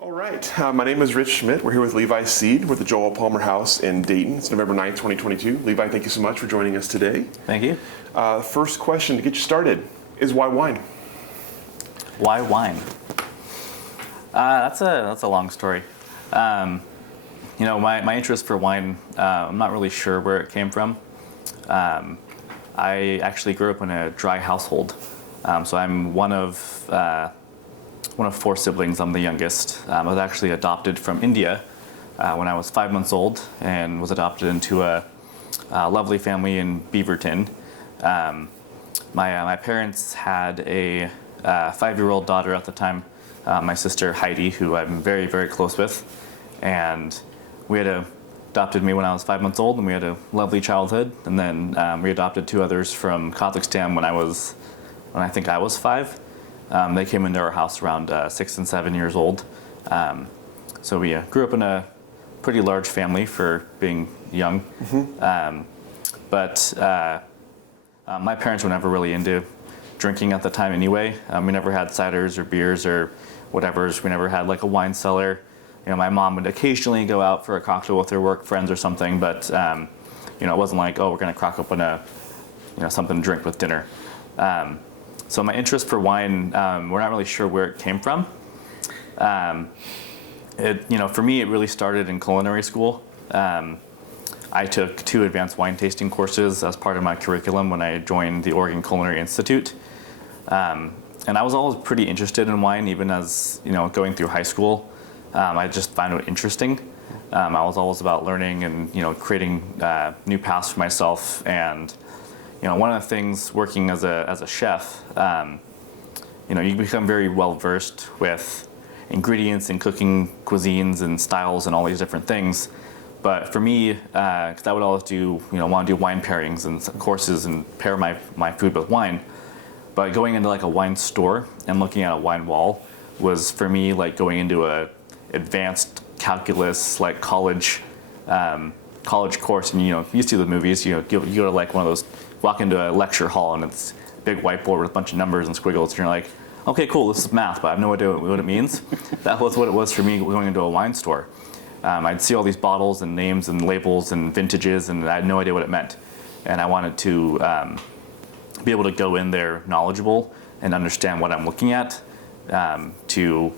All right, my name is Rich Schmidt. We're here with Levi Seed. We're at the Joel Palmer House in Dayton. It's November 9th, 2022. Levi, thank you so much for joining us today. Thank you. First question to get you started is why wine? Why wine? That's a long story. My interest for wine, I'm not really sure where it came from. I actually grew up in a dry household. So I'm one of four siblings. I'm the youngest. I was actually adopted from India when I was 5 months old and was adopted into a lovely family in Beaverton. My parents had a 5-year-old daughter at the time, my sister Heidi, who I'm very, very close with. And we had adopted me when I was 5 months old, and we had a lovely childhood. And then we adopted two others from Kazakhstan when I think I was 5. They came into our house around 6 and 7 years old. So we grew up in a pretty large family for being young. Mm-hmm. But my parents were never really into drinking at the time anyway. We never had ciders or beers or whatevers. We never had like a wine cellar. My mom would occasionally go out for a cocktail with her work friends or something, but it wasn't like, oh, we're going to crack open something to drink with dinner. So my interest for wine, we're not really sure where it came from. For me, it really started in culinary school. I took 2 advanced wine tasting courses as part of my curriculum when I joined the Oregon Culinary Institute. And I was always pretty interested in wine, even as going through high school. I just found it interesting. I was always about learning and creating new paths for myself. And one of the things working as a chef, you become very well versed with ingredients and cooking cuisines and styles and all these different things. But for me, because I would always want to do wine pairings and courses and pair my food with wine. But going into like a wine store and looking at a wine wall was for me like going into a advanced calculus like college course. And you see the movies. You go to like one of those, walk into a lecture hall and it's a big whiteboard with a bunch of numbers and squiggles. And you're like, okay, cool, this is math, but I have no idea what it means. That was what it was for me going into a wine store. I'd see all these bottles and names and labels and vintages, and I had no idea what it meant. And I wanted to be able to go in there knowledgeable and understand what I'm looking at to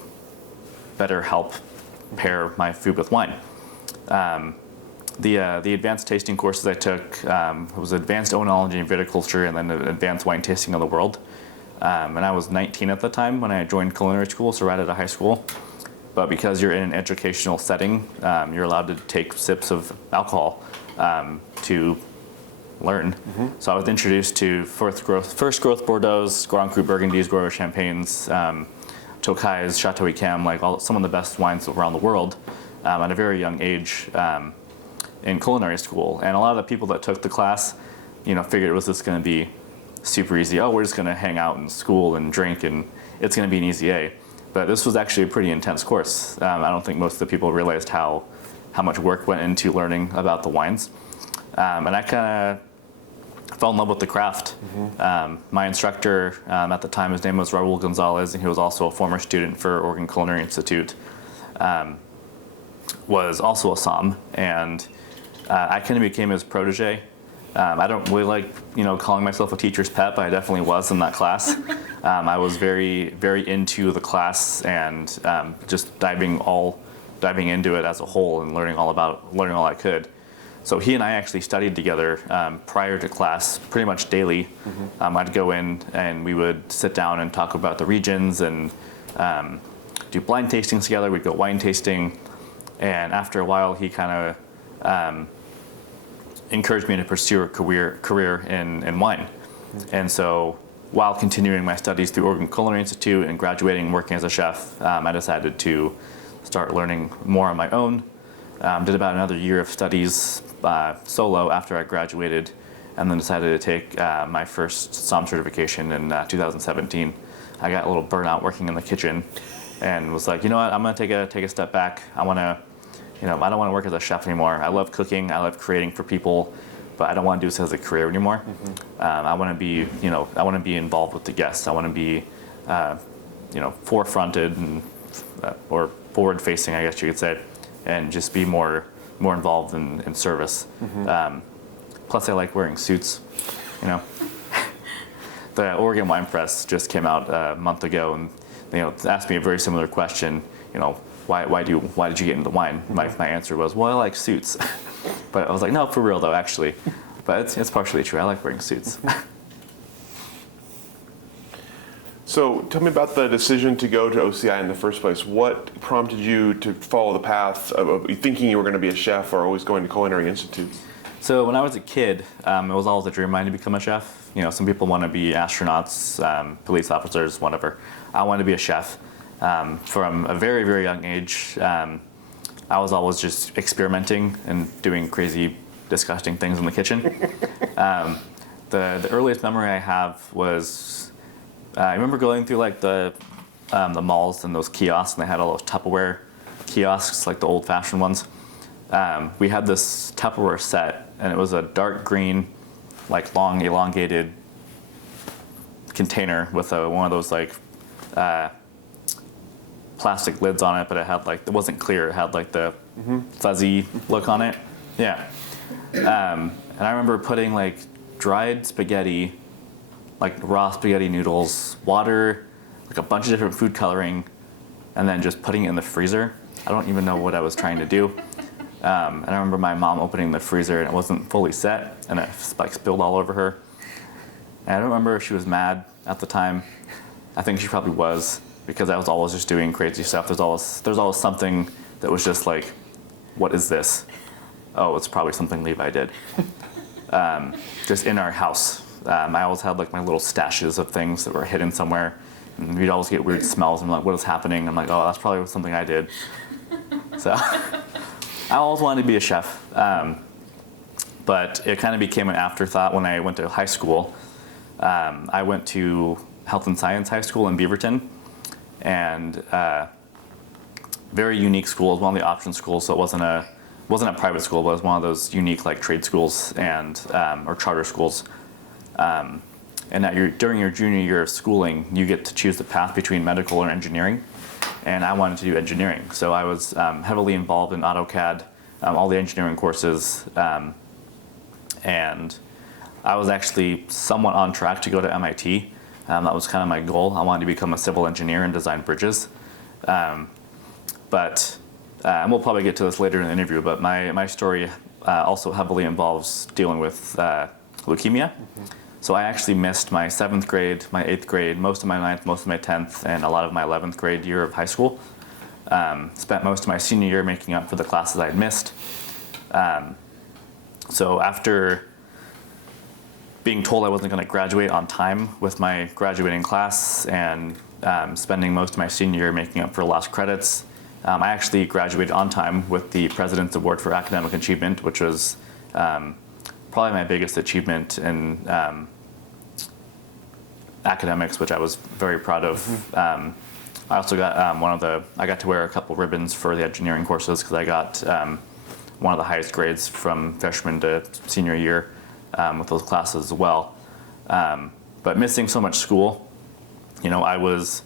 better help pair my food with wine. The advanced tasting courses I took was advanced oenology and viticulture, and then advanced wine tasting of the world. And I was 19 at the time when I joined culinary school, so right out of high school. But because you're in an educational setting, you're allowed to take sips of alcohol to learn. Mm-hmm. So I was introduced to first growth Bordeaux, Grand Cru Burgundies, Gros Champagnes, Tokai's, Chateau Yquem, some of the best wines around the world at a very young age in culinary school. And a lot of the people that took the class, figured it was just going to be super easy. Oh, we're just going to hang out in school and drink, and it's going to be an easy A. But this was actually a pretty intense course. I don't think most of the people realized how much work went into learning about the wines. And I kind of fell in love with the craft. Mm-hmm. My instructor at the time, his name was Raul Gonzalez, and he was also a former student for Oregon Culinary Institute, was also a somm, and I kind of became his protege. I don't really like, calling myself a teacher's pet, but I definitely was in that class. I was very, very into the class and just diving into it as a whole and learning all I could. So he and I actually studied together prior to class pretty much daily. Mm-hmm. I'd go in and we would sit down and talk about the regions and do blind tastings together. We'd go wine tasting. And after a while, he kind of encouraged me to pursue a career in wine. Mm-hmm. And so while continuing my studies through Oregon Culinary Institute and graduating and working as a chef, I decided to start learning more on my own. Did about another year of studies solo after I graduated, and then decided to take my first somm certification in 2017. I got a little burnout working in the kitchen and was like, you know what, I'm going to take a step back. I don't want to work as a chef anymore. I love cooking. I love creating for people, but I don't want to do this as a career anymore. Mm-hmm. I want to be involved with the guests. I want to be, forefronted and or forward facing, I guess you could say, and just be more involved in service. Plus, I like wearing suits. You know, the Oregon Wine Press just came out a month ago, and asked me a very similar question. Why did you get into wine? My answer was, well, I like suits. But I was like, no, for real though, actually. But it's partially true. I like wearing suits. So tell me about the decision to go to OCI in the first place. What prompted you to follow the path of thinking you were going to be a chef or always going to culinary institutes? So when I was a kid, it was always a dream of mine to become a chef. Some people want to be astronauts, police officers, whatever. I wanted to be a chef. From a very, very young age, I was always just experimenting and doing crazy, disgusting things in the kitchen. The earliest memory I have was, I remember going through like the malls and those kiosks, and they had all those Tupperware kiosks, like the old-fashioned ones. We had this Tupperware set, and it was a dark green, like long, elongated container with one of those like plastic lids on it, but it wasn't clear. It had like the fuzzy look on it. Yeah. And I remember putting like dried spaghetti, like raw spaghetti noodles, water, like a bunch of different food coloring, and then just putting it in the freezer. I don't even know what I was trying to do. And I remember my mom opening the freezer and it wasn't fully set, and it like spilled all over her. And I don't remember if she was mad at the time. I think she probably was, because I was always just doing crazy stuff. There's always something that was just like, what is this? Oh, it's probably something Levi did. Just in our house. I always had like my little stashes of things that were hidden somewhere. And we'd always get weird smells. And I'm like, what is happening? I'm like, oh, that's probably something I did. So I always wanted to be a chef. But it kind of became an afterthought when I went to high school. I went to Health and Science High School in Beaverton. And very unique school. It was one of the option schools, so it wasn't a private school, but it was one of those unique like trade schools and or charter schools. And during your junior year of schooling, you get to choose the path between medical or engineering. And I wanted to do engineering, so I was heavily involved in AutoCAD, all the engineering courses, and I was actually somewhat on track to go to MIT. That was kind of my goal. I wanted to become a civil engineer and design bridges. But and we'll probably get to this later in the interview, but my story also heavily involves dealing with leukemia. So I actually missed my 7th grade, my 8th grade, most of my 9th, most of my 10th, and a lot of my 11th grade year of high school. Spent most of my senior year making up for the classes I had missed. So after being told I wasn't going to graduate on time with my graduating class and spending most of my senior year making up for lost credits, I actually graduated on time with the President's Award for Academic Achievement, which was probably my biggest achievement in academics, which I was very proud of. I also got I got to wear a couple ribbons for the engineering courses because I got one of the highest grades from freshman to senior year with those classes as well. But missing so much school, I was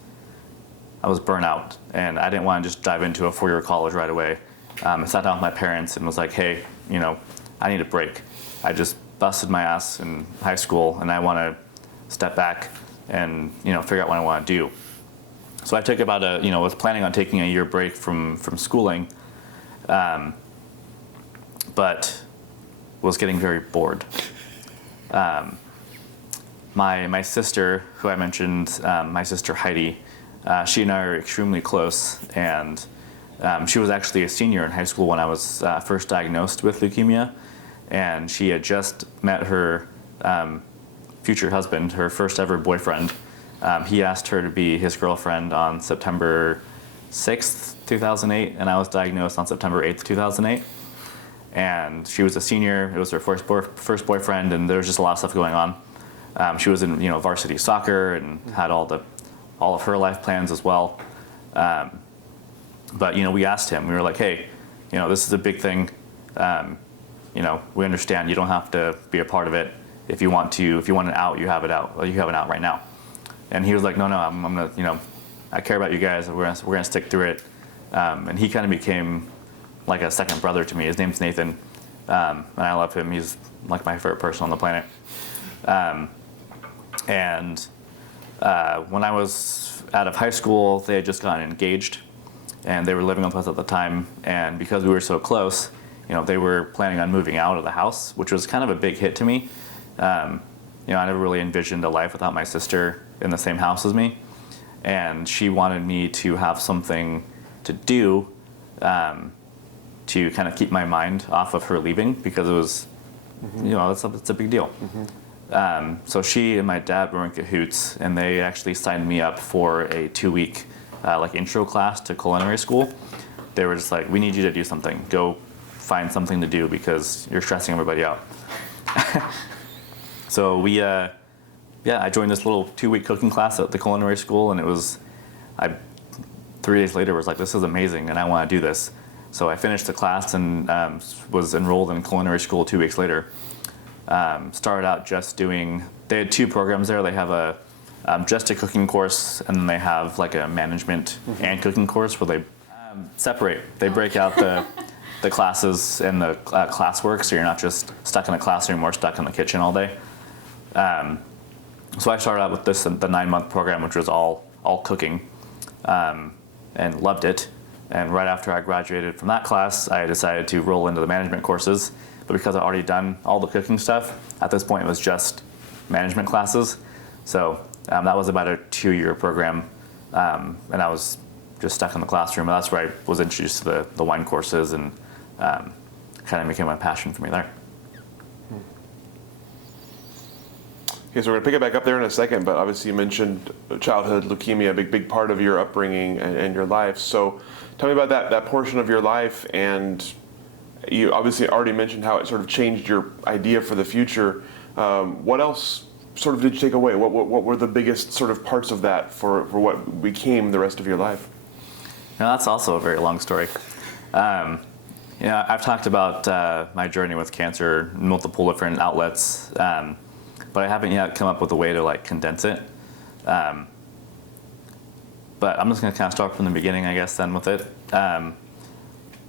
burnt out, and I didn't want to just dive into a 4-year college right away. I sat down with my parents and was like, hey, I need a break. I just busted my ass in high school, and I want to step back and figure out what I want to do. So I took about was planning on taking a year break from schooling, but was getting very bored. My sister, who I mentioned, my sister Heidi, she and I are extremely close, and she was actually a senior in high school when I was first diagnosed with leukemia, and she had just met her future husband, her first ever boyfriend. He asked her to be his girlfriend on September 6th, 2008, and I was diagnosed on September 8th, 2008. And she was a senior. It was her first boyfriend, and there was just a lot of stuff going on. She was in varsity soccer and had all of her life plans as well. But we asked him. We were like, hey, this is a big thing. We understand you don't have to be a part of it. If you want an out, you have it out. You have an out right now. And he was like, no, I'm gonna, I care about you guys. We're gonna stick through it. And he kind of became like a second brother to me. His name's Nathan, and I love him. He's like my favorite person on the planet. And when I was out of high school, they had just gotten engaged, and they were living with us at the time. And because we were so close, they were planning on moving out of the house, which was kind of a big hit to me. I never really envisioned a life without my sister in the same house as me, and she wanted me to have something to do to kind of keep my mind off of her leaving, because it was, it's a big deal. So she and my dad were in cahoots, and they actually signed me up for a 2-week intro class to culinary school. They were just like, we need you to do something. Go find something to do because you're stressing everybody out. So I joined this little 2-week cooking class at the culinary school, and 3 days later was like, this is amazing, and I want to do this. So I finished the class and was enrolled in culinary school 2 weeks later. Started out just they had 2 programs there. They have just a cooking course, and then they have like a management and cooking course where they separate. They break out the classes and the classwork, so you're not just stuck in a classroom or stuck in the kitchen all day. So I started out with the 9-month program, which was all cooking, and loved it. And right after I graduated from that class, I decided to roll into the management courses. But because I'd already done all the cooking stuff, at this point it was just management classes. So that was about a 2-year program, and I was just stuck in the classroom. And that's where I was introduced to the wine courses, and kind of became a passion for me there. Okay, so we're going to pick it back up there in a second, but obviously you mentioned childhood leukemia, a big part of your upbringing and your life. So tell me about that portion of your life, and you obviously already mentioned how it sort of changed your idea for the future. What else sort of did you take away? What were the biggest sort of parts of that for what became the rest of your life? Now, that's also a very long story. I've talked about my journey with cancer in multiple different outlets, but I haven't yet come up with a way to condense it. But I'm just going to kind of start from the beginning, I guess, then with it.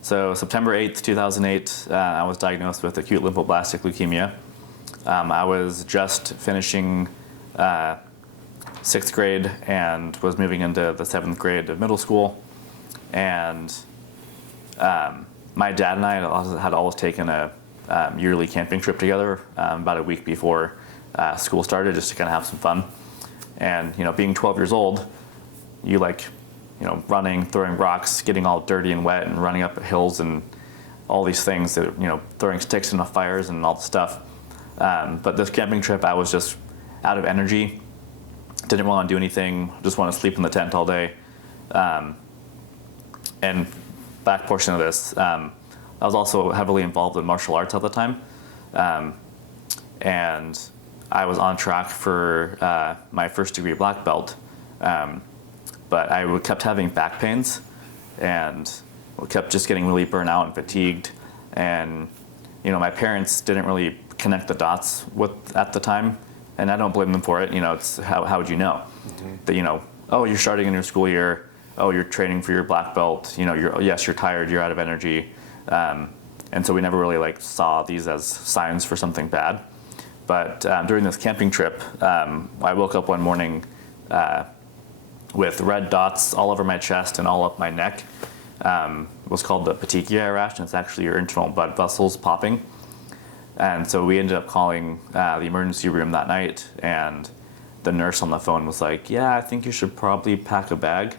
So September 8th, 2008, I was diagnosed with acute lymphoblastic leukemia. I was just finishing 6th grade and was moving into the 7th grade of middle school. And my dad and I had always taken a yearly camping trip together about a week before school started, just to kind of have some fun. And being 12 years old, you running, throwing rocks, getting all dirty and wet, and running up hills and all these things that throwing sticks into fires and all the stuff. But this camping trip, I was just out of energy, didn't want to do anything, just want to sleep in the tent all day. And back portion of this, I was also heavily involved in martial arts at the time. And I was on track for my first degree black belt. But I kept having back pains, and kept just getting really burnt out and fatigued. And my parents didn't really connect the dots at the time, and I don't blame them for it. It's how would you know that oh, you're starting a new school year, oh, you're training for your black belt, you're tired, you're out of energy, and so we never really saw these as signs for something bad. But during this camping trip, I woke up one morning with red dots all over my chest and all up my neck. It was called the petechiae rash, and it's actually your internal blood vessels popping. And so we ended up calling the emergency room that night, and the nurse on the phone was like, yeah, I think you should probably pack a bag.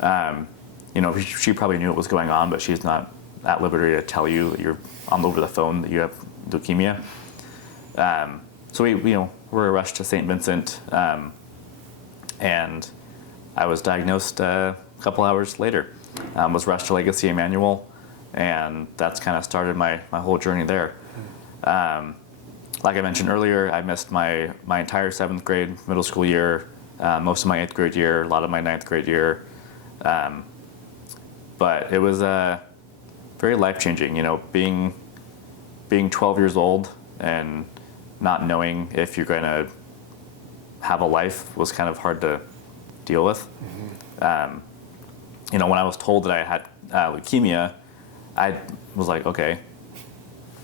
She probably knew what was going on, but she's not at liberty to tell you that you're over the phone that you have leukemia. So we were rushed to St. Vincent, and I was diagnosed a couple hours later. Was rushed to Legacy Emmanuel, and that's kind of started my whole journey there. Like I mentioned earlier, I missed my entire 7th grade middle school year, most of my 8th grade year, a lot of my 9th grade year. But it was very life-changing, being 12 years old and not knowing if you're going to have a life was kind of hard to deal with. when I was told that I had leukemia, I was like, okay,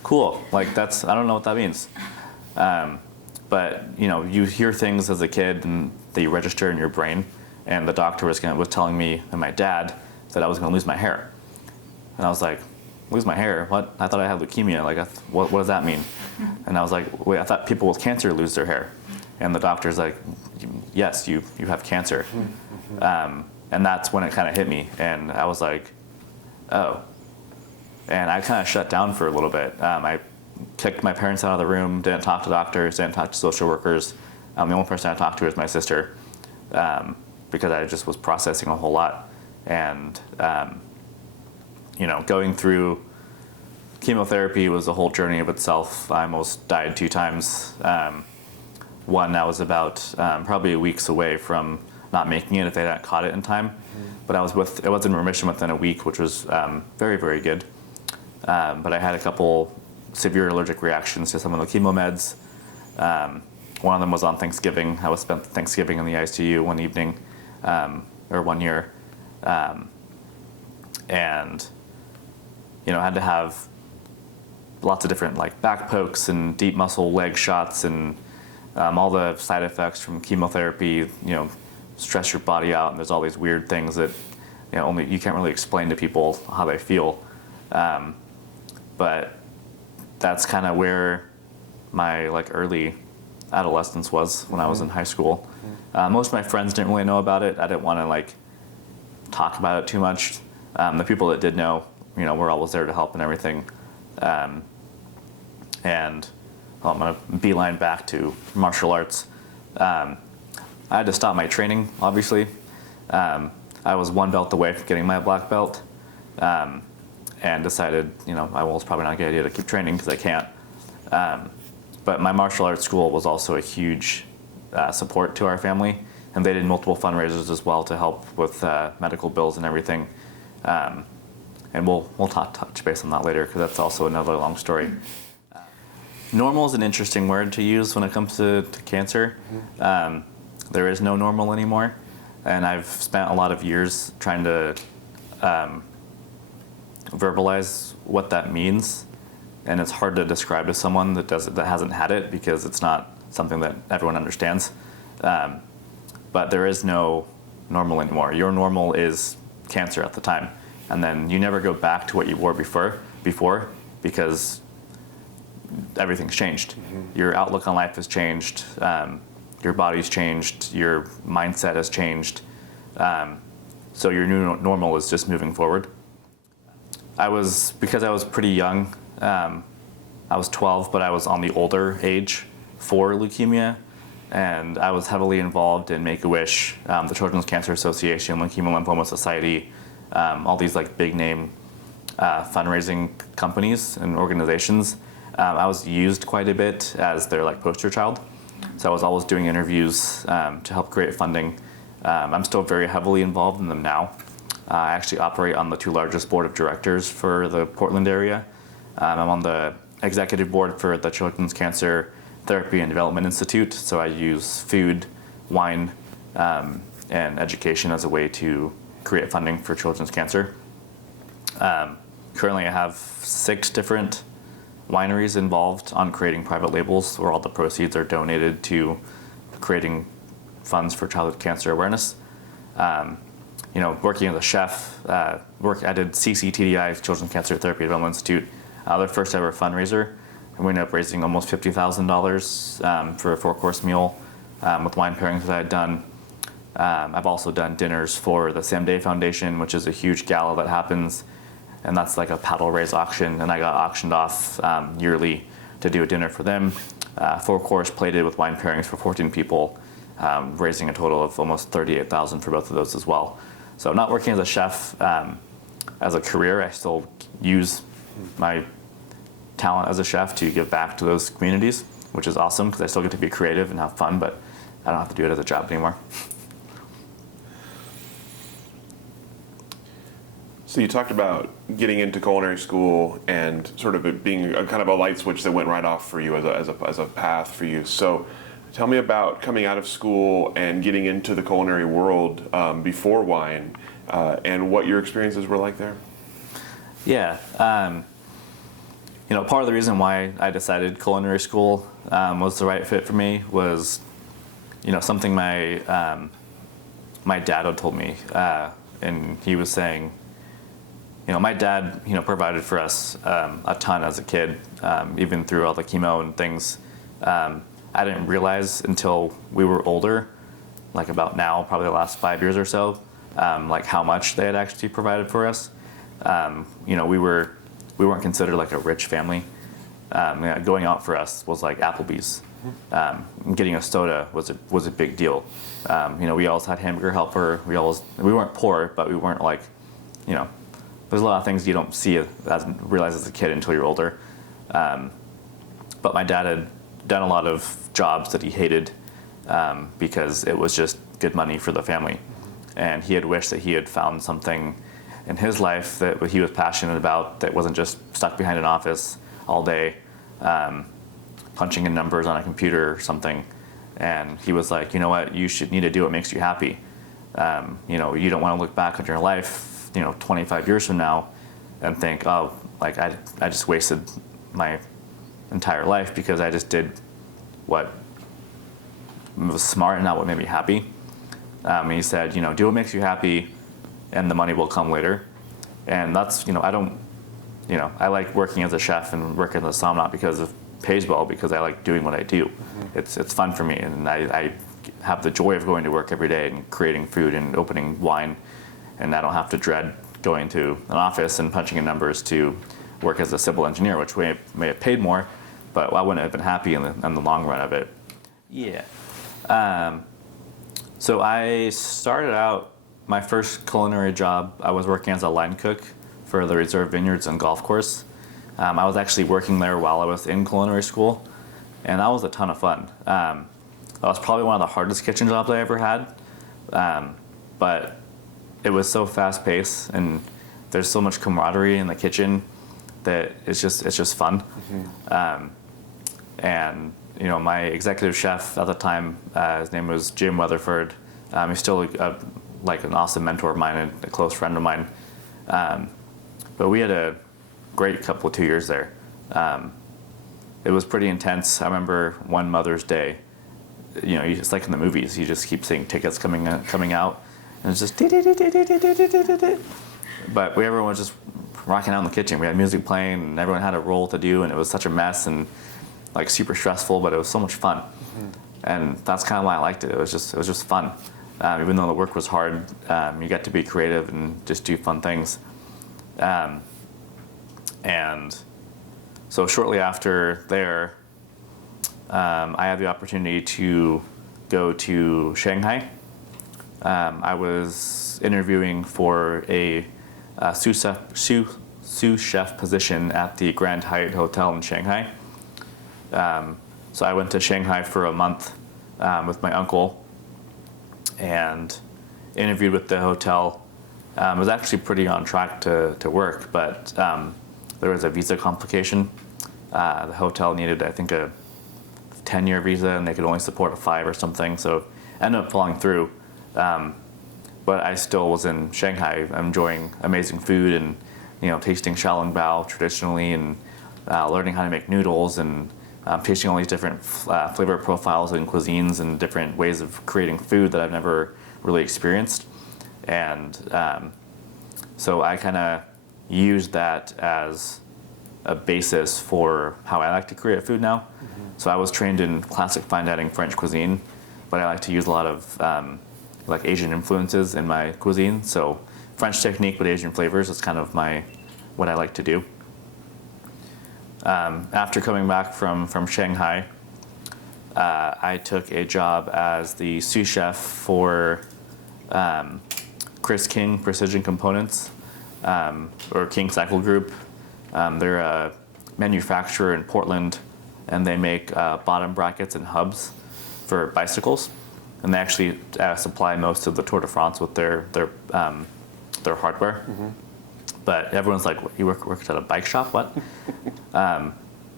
cool. Like I don't know what that means. But you hear things as a kid and they register in your brain. And the doctor was telling me and my dad that I was going to lose my hair. And I was like, lose my hair? What? I thought I had leukemia. Like, what does that mean? And I was like, wait, I thought people with cancer lose their hair. And the doctor's like, yes, you have cancer. And that's when it kind of hit me. And I was like, oh. And I kind of shut down for a little bit. I kicked my parents out of the room, didn't talk to doctors, didn't talk to social workers. The only person I talked to was my sister, because I just was processing a whole lot. And, going through chemotherapy was a whole journey of itself. I almost died 2 times. One, I was about probably weeks away from not making it if they hadn't caught it in time. But it was in remission within a week, which was very, very good. But I had a couple severe allergic reactions to some of the chemo meds. One of them was on Thanksgiving. I spent Thanksgiving in the ICU one evening, or 1 year. And, had to have lots of different back pokes and deep muscle leg shots and all the side effects from chemotherapy, stress your body out. And there's all these weird things that, only you can't really explain to people how they feel. But that's kind of where my early adolescence was when I was in high school. Most of my friends didn't really know about it. I didn't want to talk about it too much. The people that did know, were always there to help and everything. And I'm going to beeline back to martial arts. I had to stop my training, obviously. I was 1 belt away from getting my black belt. And decided, it's probably not a good idea to keep training because I can't. But my martial arts school was also a huge support to our family, and they did multiple fundraisers as well to help with medical bills and everything. And we'll touch base on that later because that's also another long story. Normal is an interesting word to use when it comes to cancer. There is no normal anymore, and I've spent a lot of years trying to verbalize what that means, and it's hard to describe to someone that hasn't had it because it's not something that everyone understands. But there is no normal anymore. Your normal is cancer at the time, and then you never go back to what you were before because everything's changed. Your outlook on life has changed. Your body's changed. Your mindset has changed. So your new normal is just moving forward. Because I was pretty young, I was 12, but I was on the older age for leukemia, and I was heavily involved in Make-A-Wish, the Children's Cancer Association, Leukemia Lymphoma Society, all these big name fundraising companies and organizations. I was used quite a bit as their poster child, so I was always doing interviews to help create funding. I'm still very heavily involved in them now. I actually operate on the 2 largest board of directors for the Portland area. I'm on the executive board for the Children's Cancer Therapy and Development Institute, so I use food, wine, and education as a way to create funding for children's cancer. Currently I have 6 different wineries involved on creating private labels where all the proceeds are donated to creating funds for childhood cancer awareness. Working as a chef, I did CCTDI, Children's Cancer Therapy Development Institute, their first ever fundraiser. And we ended up raising almost $50,000 for a 4-course meal with wine pairings that I had done. I've also done dinners for the Sam Day Foundation, which is a huge gala that happens, and that's like a paddle raise auction, and I got auctioned off yearly to do a dinner for them. 4-course plated with wine pairings for 14 people, raising a total of almost $38,000 for both of those as well. So not working as a chef as a career, I still use my talent as a chef to give back to those communities, which is awesome because I still get to be creative and have fun, but I don't have to do it as a job anymore. So you talked about getting into culinary school and sort of it being a kind of a light switch that went right off for you as a path for you. So tell me about coming out of school and getting into the culinary world before wine, and what your experiences were like there? Yeah. Part of the reason why I decided culinary school was the right fit for me was, something my dad had told me, and he was saying, my dad, provided for us a ton as a kid, even through all the chemo and things. I didn't realize until we were older, like about now, probably the last 5 years or so, like how much they had actually provided for us. We weren't considered like a rich family. Going out for us was like Applebee's. Getting a soda was a big deal. We always had hamburger helper. We weren't poor, but we weren't like, there's a lot of things you don't realize as a kid until you're older. But my dad had done a lot of jobs that he hated because it was just good money for the family. And he had wished that he had found something in his life that he was passionate about, that wasn't just stuck behind an office all day, punching in numbers on a computer or something. And he was like, you know what, you need to do what makes you happy. You don't want to look back on your life, 25 years from now and think, oh, like I just wasted my entire life because I just did what was smart and not what made me happy. He said, do what makes you happy and the money will come later. And that's, I like working as a chef and working as a som not because it pays well, because I like doing what I do. Mm-hmm. It's fun for me, and I have the joy of going to work every day and creating food and opening wine, and I don't have to dread going to an office and punching in numbers to work as a civil engineer, which may have paid more, but I wouldn't have been happy in the long run of it. Yeah. So I started out my first culinary job. I was working as a line cook for the Reserve Vineyards and Golf Course. I was actually working there while I was in culinary school, and that was a ton of fun. That was probably one of the hardest kitchen jobs I ever had, but it was so fast-paced, and there's so much camaraderie in the kitchen that it's just fun. Mm-hmm. And my executive chef at the time, his name was Jim Weatherford. He's still like an awesome mentor of mine and a close friend of mine. But we had a great couple of 2 years there. It was pretty intense. I remember one Mother's Day, it's like in the movies. You just keep seeing tickets coming out, and it's just. But everyone was just rocking out in the kitchen. We had music playing, and everyone had a role to do, and it was such a mess and like super stressful, but it was so much fun. Mm-hmm. And that's kind of why I liked it. It was just fun. Even though the work was hard, you got to be creative and just do fun things. And so shortly after there, I had the opportunity to go to Shanghai. I was interviewing for a sous chef position at the Grand Hyatt Hotel in Shanghai. So I went to Shanghai for a month with my uncle and interviewed with the hotel. It was actually pretty on track to work, but there was a visa complication. The hotel needed, I think, a 10-year visa, and they could only support a 5 or something, so it ended up falling through. But I still was in Shanghai enjoying amazing food and tasting xiaolongbao traditionally, and learning how to make noodles, and tasting all these different flavor profiles and cuisines and different ways of creating food that I've never really experienced. And so I kind of used that as a basis for how I like to create food now. Mm-hmm. So I was trained in classic fine dining French cuisine, but I like to use a lot of like Asian influences in my cuisine. So French technique with Asian flavors is kind of what I like to do. After coming back from Shanghai, I took a job as the sous chef for Chris King Precision Components, or King Cycle Group. They're a manufacturer in Portland, and they make bottom brackets and hubs for bicycles. And they actually supply most of the Tour de France with their hardware. Mm-hmm. But everyone's like, "You worked at a bike shop? What?"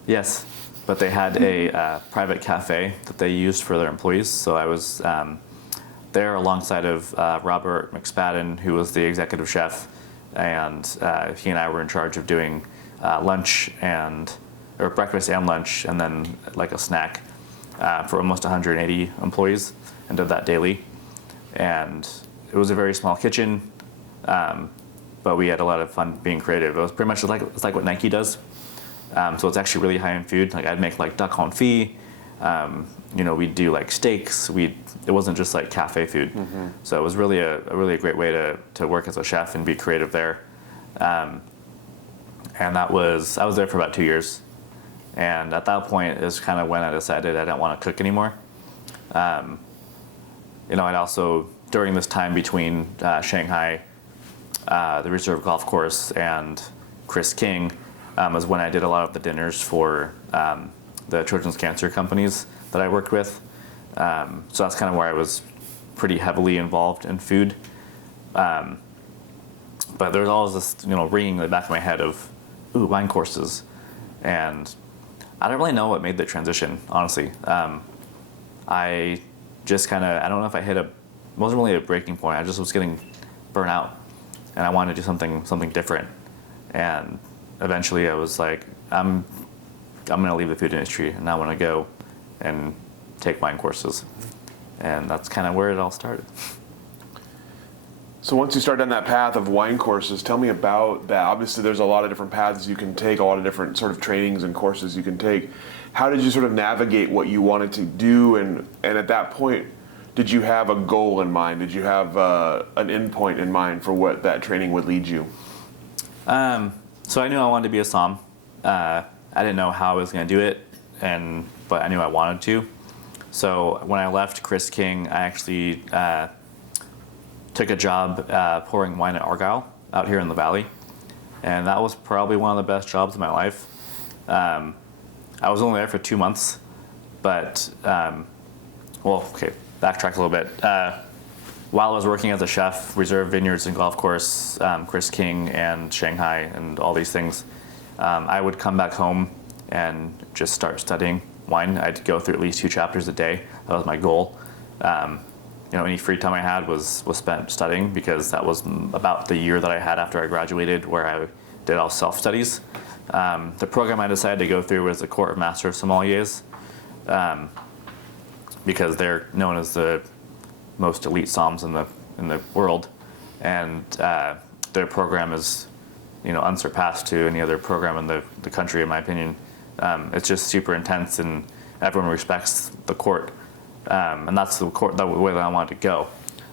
Yes, but they had a private cafe that they used for their employees. So I was there alongside of Robert McSpadden, who was the executive chef, and he and I were in charge of doing breakfast and lunch, and then like a snack for almost 180 employees, and did that daily. And it was a very small kitchen, but we had a lot of fun being creative. It was pretty much it's like what Nike does. So it's actually really high end food. Like I'd make like duck confit. We'd do like steaks. It wasn't just like cafe food. Mm-hmm. So it was really a great way to work as a chef and be creative there. And I was there for about 2 years. And at that point is kind of when I decided I didn't want to cook anymore. I'd also, during this time between Shanghai, the Reserve Golf Course, and Chris King, was when I did a lot of the dinners for the children's cancer companies that I worked with. So that's kind of where I was pretty heavily involved in food. But there was always this, ringing in the back of my head of, wine courses. And I don't really know what made the transition, honestly. I just kind of, I don't know if I wasn't really a breaking point. I just was getting burnt out, and I wanted to do something different. And eventually I was like, I'm going to leave the food industry, and I want to go and take wine courses. And that's kind of where it all started. So once you start down that path of wine courses, tell me about that. Obviously, there's a lot of different paths you can take, a lot of different sort of trainings and courses you can take. How did you sort of navigate what you wanted to do? And at that point, did you have a goal in mind? Did you have an end point in mind for what that training would lead you? So I knew I wanted to be a som. I didn't know how I was going to do it, but I knew I wanted to. So when I left Chris King, I actually took a job pouring wine at Argyle out here in the valley, and that was probably one of the best jobs of my life. I was only there for 2 months, but backtrack a little bit. While I was working as a chef, Reserve Vineyards and Golf Course, Chris King and Shanghai and all these things, I would come back home and just start studying wine. I'd go through at least 2 chapters a day. That was my goal. Any free time I had was spent studying, because that was about the year that I had after I graduated, where I did all self-studies. The program I decided to go through was the Court of Master Sommeliers, because they're known as the most elite somms in the world, and their program is unsurpassed to any other program in the country, in my opinion. It's just super intense, and everyone respects the court. And that's the way that I wanted to go.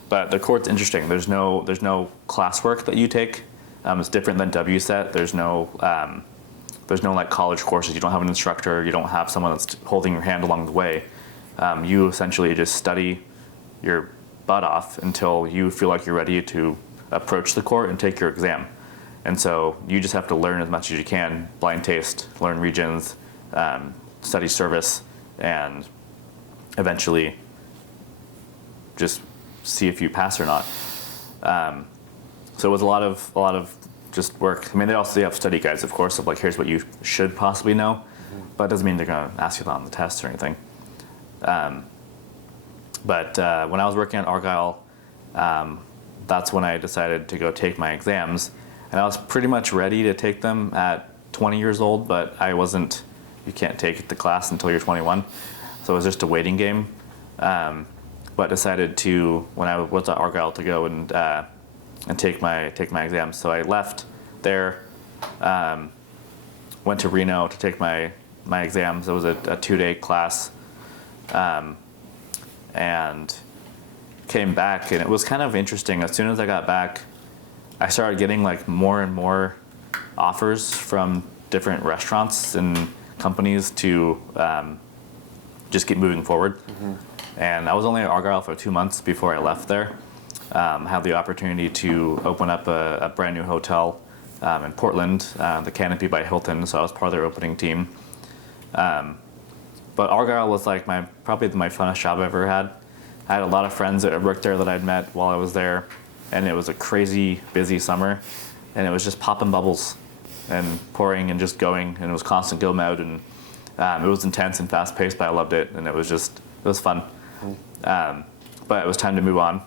But the court's interesting. There's no classwork that you take. It's different than WSET. There's no like college courses. You don't have an instructor. You don't have someone that's holding your hand along the way. You essentially just study your butt off until you feel like you're ready to approach the court and take your exam. And so you just have to learn as much as you can, blind taste, learn regions, study service, and eventually just see if you pass or not. So it was a lot of just work. I mean, they also have study guides, of course, of like, here's what you should possibly know, but it doesn't mean they're going to ask you that on the test or anything. But when I was working at Argyle, that's when I decided to go take my exams. And I was pretty much ready to take them at 20 years old, but I wasn't. You can't take the class until you're 21. So it was just a waiting game. But decided to, when I was at Argyle, to go and take my exams. So I left there, went to Reno to take my exams. It was a 2-day class, and came back, and it was kind of interesting. As soon as I got back, I started getting like more and more offers from different restaurants and companies to just keep moving forward. Mm-hmm. And I was only at Argyle for 2 months before I left there. Had the opportunity to open up a brand new hotel in Portland, the Canopy by Hilton, so I was part of their opening team. But Argyle was like probably my funnest job I ever had. I had a lot of friends that had worked there that I'd met while I was there, and it was a crazy busy summer, and it was just popping bubbles and pouring and just going, and it was constant go mode, and it was intense and fast paced, but I loved it, and it was fun. but it was time to move on.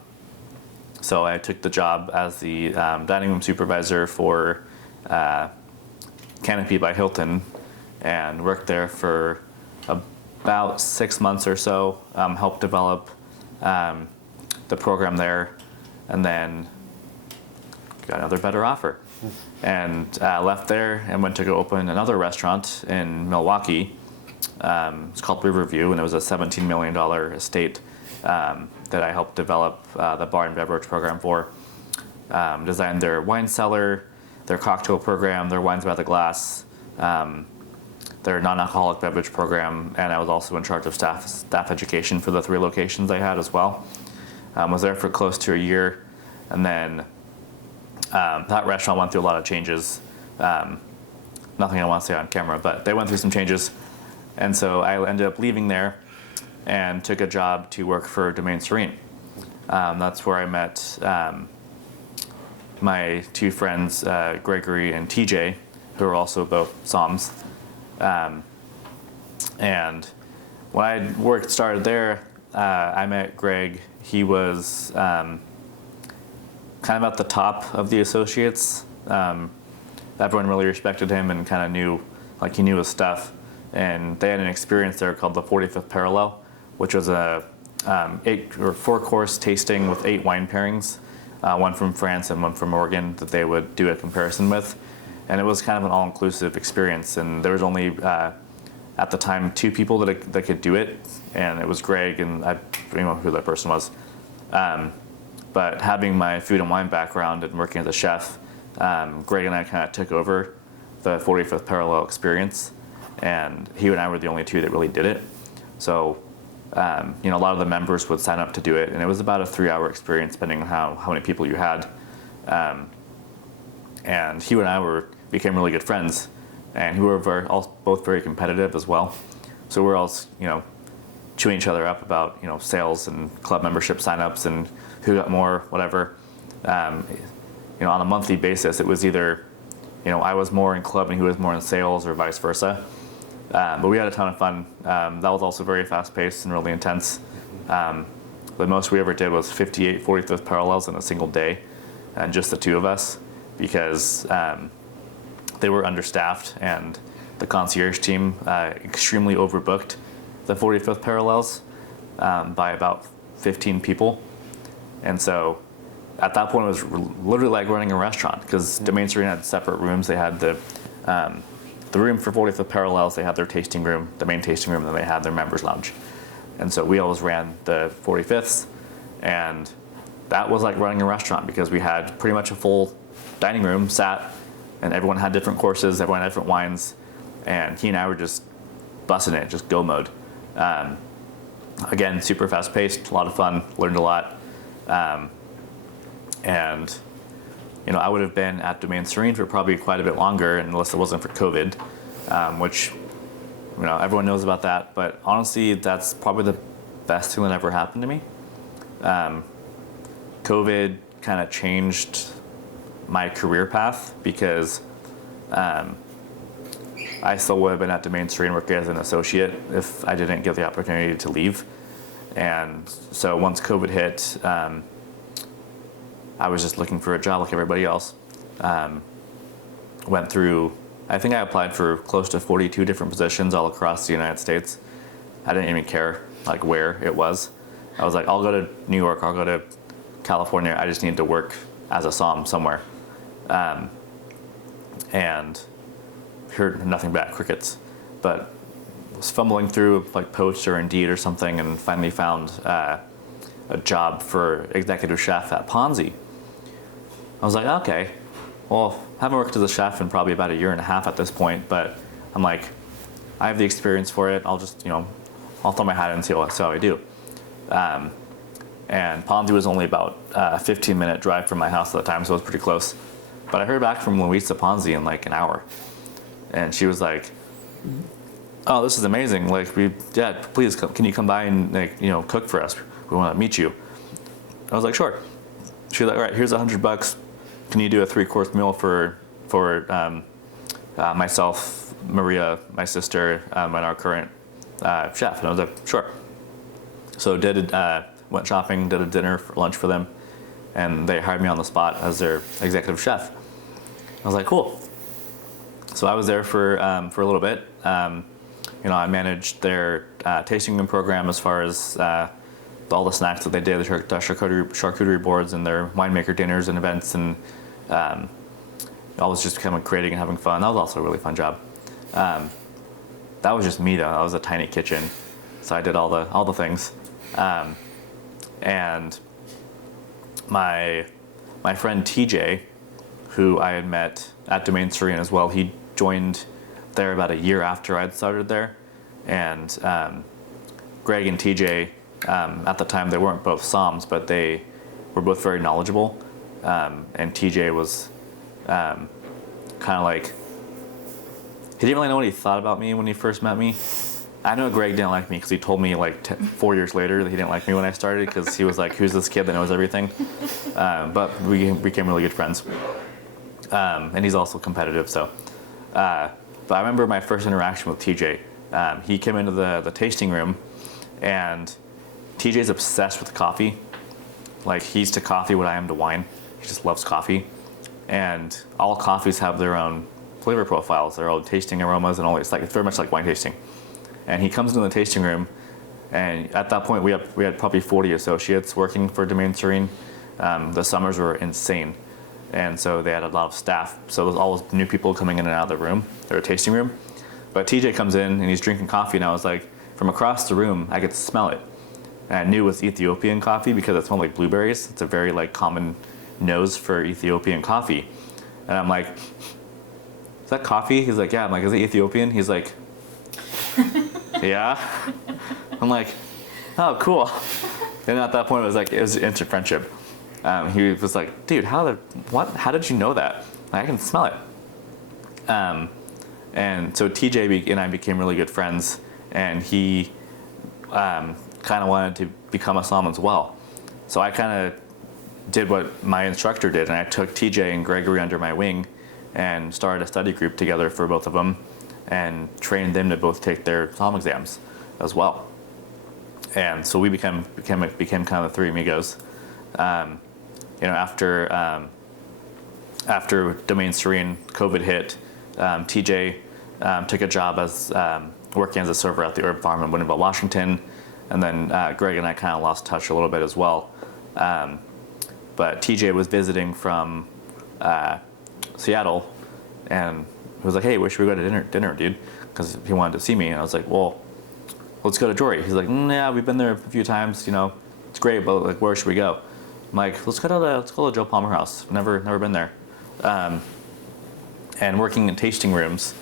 So I took the job as the dining room supervisor for Canopy by Hilton, and worked there for about 6 months or so, helped develop the program there, and then got another better offer. And left there and went to go open another restaurant in Milwaukee. It's called Riverview, and it was a $17 million estate that I helped develop the bar and beverage program for. Designed their wine cellar, their cocktail program, their wines by the glass, their non-alcoholic beverage program, and I was also in charge of staff education for the 3 locations I had as well. Was there for close to a year, and then that restaurant went through a lot of changes. Nothing I want to say on camera, but they went through some changes, and so I ended up leaving there and took a job to work for Domaine Serene. That's where I met my 2 friends, Gregory and TJ, who are also both Somms. And when I started there, I met Greg. He was kind of at the top of the associates. Everyone really respected him and kind of knew, like, he knew his stuff. And they had an experience there called the 45th Parallel, which was a 4-course tasting with 8 wine pairings, one from France and one from Oregon, that they would do a comparison with. And it was kind of an all-inclusive experience. And there was only, at the time, 2 people that could do it. And it was Greg, and I don't know who that person was. But having my food and wine background and working as a chef, Greg and I kind of took over the 45th Parallel experience. And he and I were the only 2 that really did it. So, a lot of the members would sign up to do it, and it was about a 3-hour experience, depending on how many people you had. And he and I became really good friends, and we were both very competitive as well. So we're all, chewing each other up about, sales and club membership signups and who got more, whatever. On a monthly basis, it was either, I was more in club and he was more in sales, or vice versa. But we had a ton of fun. That was also very fast-paced and really intense. The most we ever did was 58 45th Parallels in a single day, and just the 2 of us, because they were understaffed, and the concierge team extremely overbooked the 45th Parallels by about 15 people. And so at that point, it was literally like running a restaurant, because Domaine Serene had separate rooms. They had the room for 45th Parallels, they had their tasting room, the main tasting room, and then they had their members lounge. And so we always ran the 45ths, and that was like running a restaurant, because we had pretty much a full dining room sat, and everyone had different courses, everyone had different wines, and he and I were just busting it, just go mode. Again, super fast paced, a lot of fun, learned a lot. And I would have been at Domaine Serene for probably quite a bit longer, unless it wasn't for COVID, which, everyone knows about that. But honestly, that's probably the best thing that ever happened to me. COVID kind of changed my career path, because I still would have been at Domaine Serene working as an associate if I didn't get the opportunity to leave. And so once COVID hit, I was just looking for a job like everybody else. Went through, I think I applied for close to 42 different positions all across the United States. I didn't even care like where it was. I was like, I'll go to New York, I'll go to California. I just need to work as a somm somewhere. And heard nothing back, crickets. But was fumbling through like Post or Indeed or something, and finally found a job for executive chef at Ponzi. I was like, okay, well, I haven't worked as a chef in probably about 1.5 years at this point, but I'm like, I have the experience for it. I'll just, I'll throw my hat in and see how I do. And Ponzi was only about a 15-minute drive from my house at the time, so it was pretty close. But I heard back from Louisa Ponzi in like an hour. And she was like, oh, this is amazing. Like, please, can you come by and cook for us? We want to meet you. I was like, sure. She was like, all right, here's $100. Can you do a 3-course meal for myself, Maria, my sister, and our current chef? And I was like, sure. So did went shopping, did a dinner for lunch for them, and they hired me on the spot as their executive chef. I was like, cool. So I was there for a little bit. I managed their tasting room program as far as all the snacks that they did, the charcuterie boards, and their winemaker dinners and events, and I was just kind of creating and having fun. That was also a really fun job. That was just me though. That was a tiny kitchen, so I did all the things. And my friend TJ, who I had met at Domaine Serene as well, he joined there about a year after I'd started there. And Greg and TJ, at the time, they weren't both somms, but they were both very knowledgeable. And TJ was kind of like, he didn't really know what he thought about me when he first met me. I know Greg didn't like me because he told me like 4 years later that he didn't like me when I started, because he was like, who's this kid that knows everything? But we became really good friends. And he's also competitive, so. But I remember my first interaction with TJ. He came into the tasting room, and TJ's obsessed with coffee. Like, he's to coffee what I am to wine. He just loves coffee. And all coffees have their own flavor profiles, their own tasting aromas, and all. It's very much like wine tasting. And he comes into the tasting room, and at that point we had probably 40 associates working for Domaine Serene. The summers were insane, and so they had a lot of staff. So there's all those new people coming in and out of the room, their tasting room. But TJ comes in and he's drinking coffee, and I was like, from across the room, I could smell it. And I knew it was Ethiopian coffee because it smelled like blueberries. It's a very like common nose for Ethiopian coffee. And I'm like, is that coffee? He's like, yeah. I'm like, is it Ethiopian? He's like, yeah. I'm like, oh, cool. And at that point, it was instant friendship. He was like, dude, how did you know that? I can smell it. And so TJ and I became really good friends, and he kind of wanted to become a somm as well. So I kind of did what my instructor did, and I took TJ and Gregory under my wing and started a study group together for both of them, and trained them to both take their somm exams as well. And so we became kind of the three amigos. After Domaine Serene, COVID hit, TJ took a job as working as a server at the herb farm in Winterville, Washington, and then Greg and I kind of lost touch a little bit as well. But TJ was visiting from Seattle, and he was like, hey, where should we go to dinner, dude? Because he wanted to see me, and I was like, well, let's go to Jory. He's like, yeah, we've been there a few times, it's great, but like, where should we go? I'm like, let's go to Joe Palmer House. Never been there. And working in tasting rooms,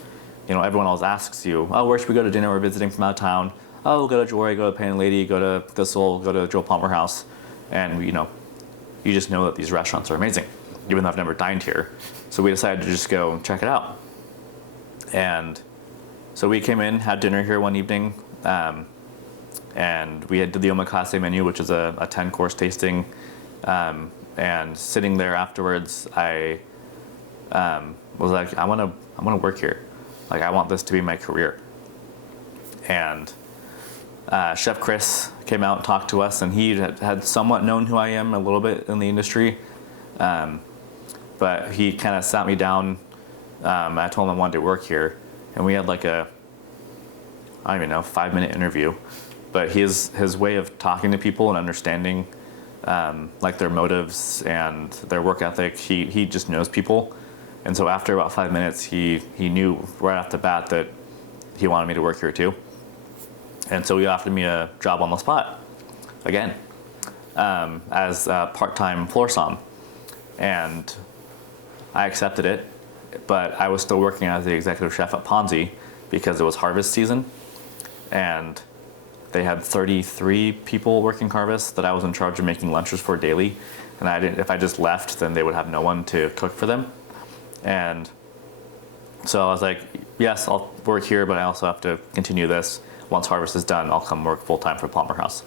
everyone always asks you, oh, where should we go to dinner? We're visiting from out of town. Oh, we'll go to Jory, go to Pan Lady, go to Thistle, go to Joe Palmer House. And you just know that these restaurants are amazing, even though I've never dined here. So we decided to just go and check it out. And so we came in, had dinner here one evening, and we did the omakase menu, which is a 10-course tasting. And sitting there afterwards, I was like, I want to work here. Like, I want this to be my career. And Chef Chris came out and talked to us, and he had somewhat known who I am a little bit in the industry. But he kind of sat me down. I told him I wanted to work here, and we had like I don't even know, 5-minute interview. But his way of talking to people and understanding like their motives and their work ethic, he just knows people. And so after about 5 minutes, he knew right off the bat that he wanted me to work here too. And so he offered me a job on the spot again, as a part-time floor somm. And I accepted it, but I was still working as the executive chef at Ponzi because it was harvest season, and they had 33 people working harvest that I was in charge of making lunches for daily. And if I just left, then they would have no one to cook for them. And so I was like, yes, I'll work here, but I also have to continue this. Once harvest is done, I'll come work full time for Palmer House.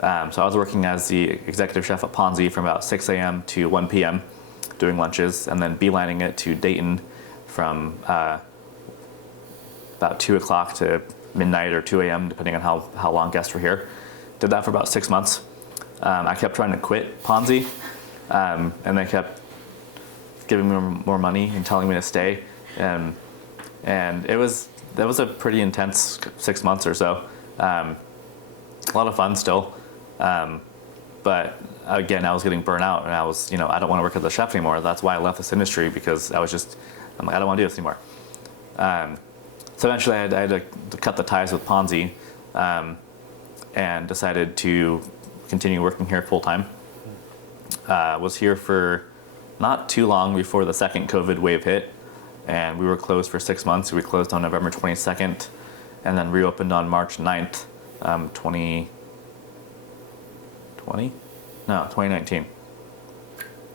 So I was working as the executive chef at Ponzi from about 6 a.m. to 1 p.m. doing lunches, and then beelining it to Dayton from about 2 o'clock to midnight or 2 a.m. depending on how long guests were here. Did that for about 6 months. I kept trying to quit Ponzi, and they kept giving me more money and telling me to stay, and that was a pretty intense 6 months or so. A lot of fun still, but again, I was getting burnt out, and I was, I don't want to work as a chef anymore. That's why I left this industry, because I'm like, I don't want to do this anymore. So eventually, I had to cut the ties with Ponzi, and decided to continue working here full time. Was here for not too long before the second COVID wave hit, and we were closed for 6 months. We closed on November 22nd, and then reopened on March 9th, 2019. No, 2019.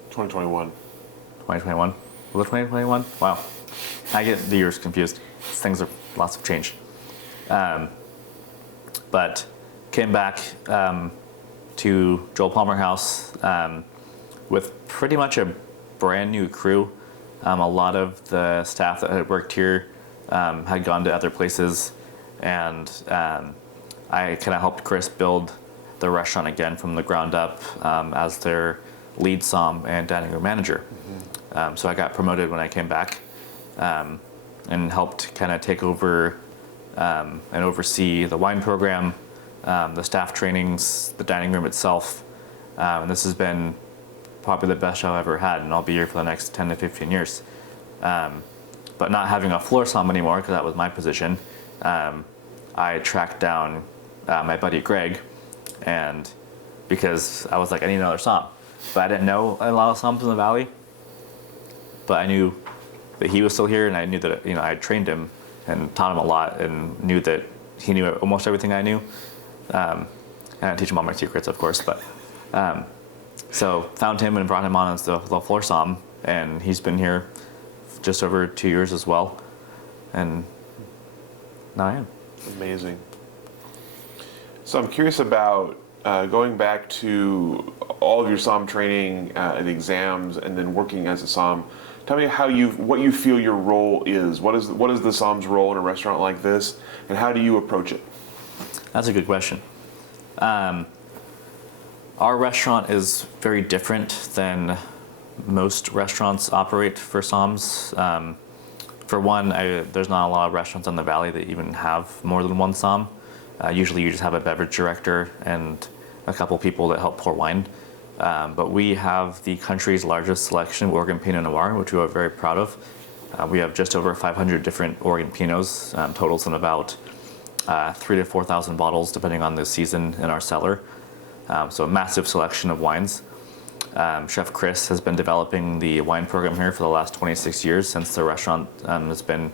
2021. 2021. Was it 2021? Wow. I get the years confused. Lots have changed. But came back to Joel Palmer House with pretty much a brand new crew. A lot of the staff that had worked here had gone to other places, and I kind of helped Chris build the restaurant again from the ground up as their lead som and dining room manager. So I got promoted when I came back, and helped kind of take over and oversee the wine program, the staff trainings, the dining room itself. And this has been probably the best job I've ever had, and I'll be here for the next 10 to 15 years. But not having a floor som anymore, because that was my position, I tracked down my buddy Greg, and because I was like, I need another som. But I didn't know a lot of soms in the Valley, but I knew that he was still here, and I knew that I had trained him and taught him a lot, and knew that he knew almost everything I knew. And I teach him all my secrets, of course. But so found him and brought him on as the floor som, and he's been here just over 2 years as well. And now I am. Amazing. So I'm curious about going back to all of your som training, and exams, and then working as a som. Tell me what you feel your role is. What is the som's role in a restaurant like this, and how do you approach it? That's a good question. Our restaurant is very different than most restaurants operate for soms. For one, there's not a lot of restaurants in the Valley that even have more than one som. Usually you just have a beverage director and a couple people that help pour wine. But we have the country's largest selection of Oregon Pinot Noir, which we are very proud of. We have just over 500 different Oregon Pinots, totals in about 3,000 to 4,000 bottles, depending on the season in our cellar. So a massive selection of wines. Chef Chris has been developing the wine program here for the last 26 years, since the restaurant has been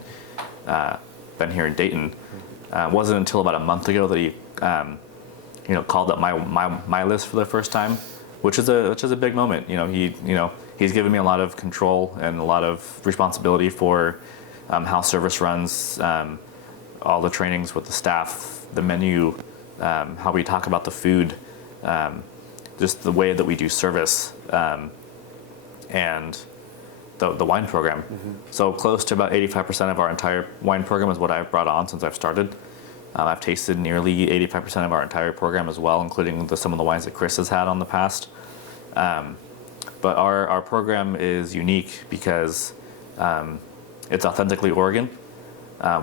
here in Dayton. It wasn't until about a month ago that he called up my list for the first time, which is a big moment. He's given me a lot of control and a lot of responsibility for how service runs, all the trainings with the staff, the menu, how we talk about the food, just the way that we do service, and the wine program. So close to about 85% of our entire wine program is what I've brought on since I've started. I've tasted nearly 85% of our entire program as well, including some of the wines that Chris has had on the past. But our program is unique because it's authentically Oregon.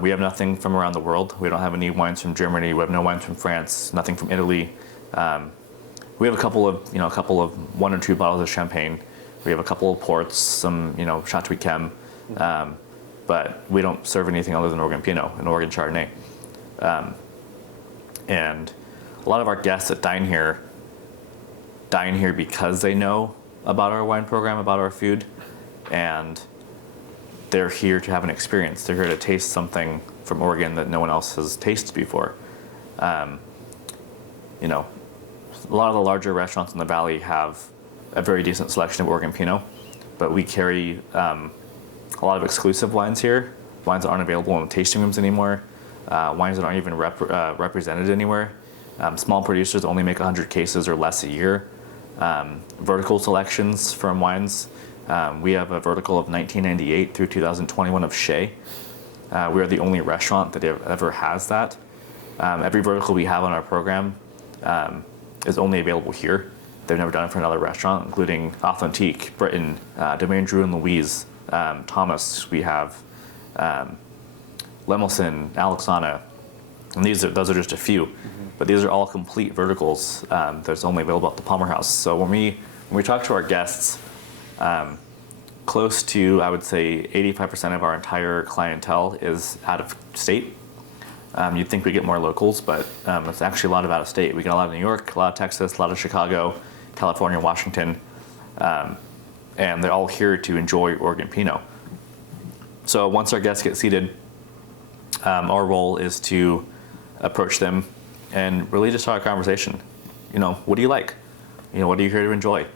We have nothing from around the world. We don't have any wines from Germany. We have no wines from France. Nothing from Italy. We have a couple of 1 or 2 bottles of champagne. We have a couple of ports, some Chateau Yquem, but we don't serve anything other than Oregon Pinot and Oregon Chardonnay. And a lot of our guests that dine here because they know about our wine program, about our food, and they're here to have an experience. They're here to taste something from Oregon that no one else has tasted before. A lot of the larger restaurants in the Valley have a very decent selection of Oregon Pinot, but we carry a lot of exclusive wines here, wines that aren't available in the tasting rooms anymore, wines that aren't even represented anywhere. Small producers only make 100 cases or less a year. Vertical selections from wines. We have a vertical of 1998 through 2021 of Shea. We are the only restaurant that ever has that. Every vertical we have on our program is only available here. they've never done it for another restaurant, including Authentique, Britain, Domaine Drew and Louise, Thomas. We have Lemelson, Alexana, and those are just a few. But these are all complete verticals that's only available at the Palmer House. So when we talk to our guests, close to, I would say, 85% of our entire clientele is out of state. You'd think we get more locals, but it's actually a lot of out of state. We get a lot of New York, a lot of Texas, a lot of Chicago, California, Washington, and they're all here to enjoy Oregon Pinot. So once our guests get seated, our role is to approach them and really just start a conversation. What do you like? What are you here to enjoy?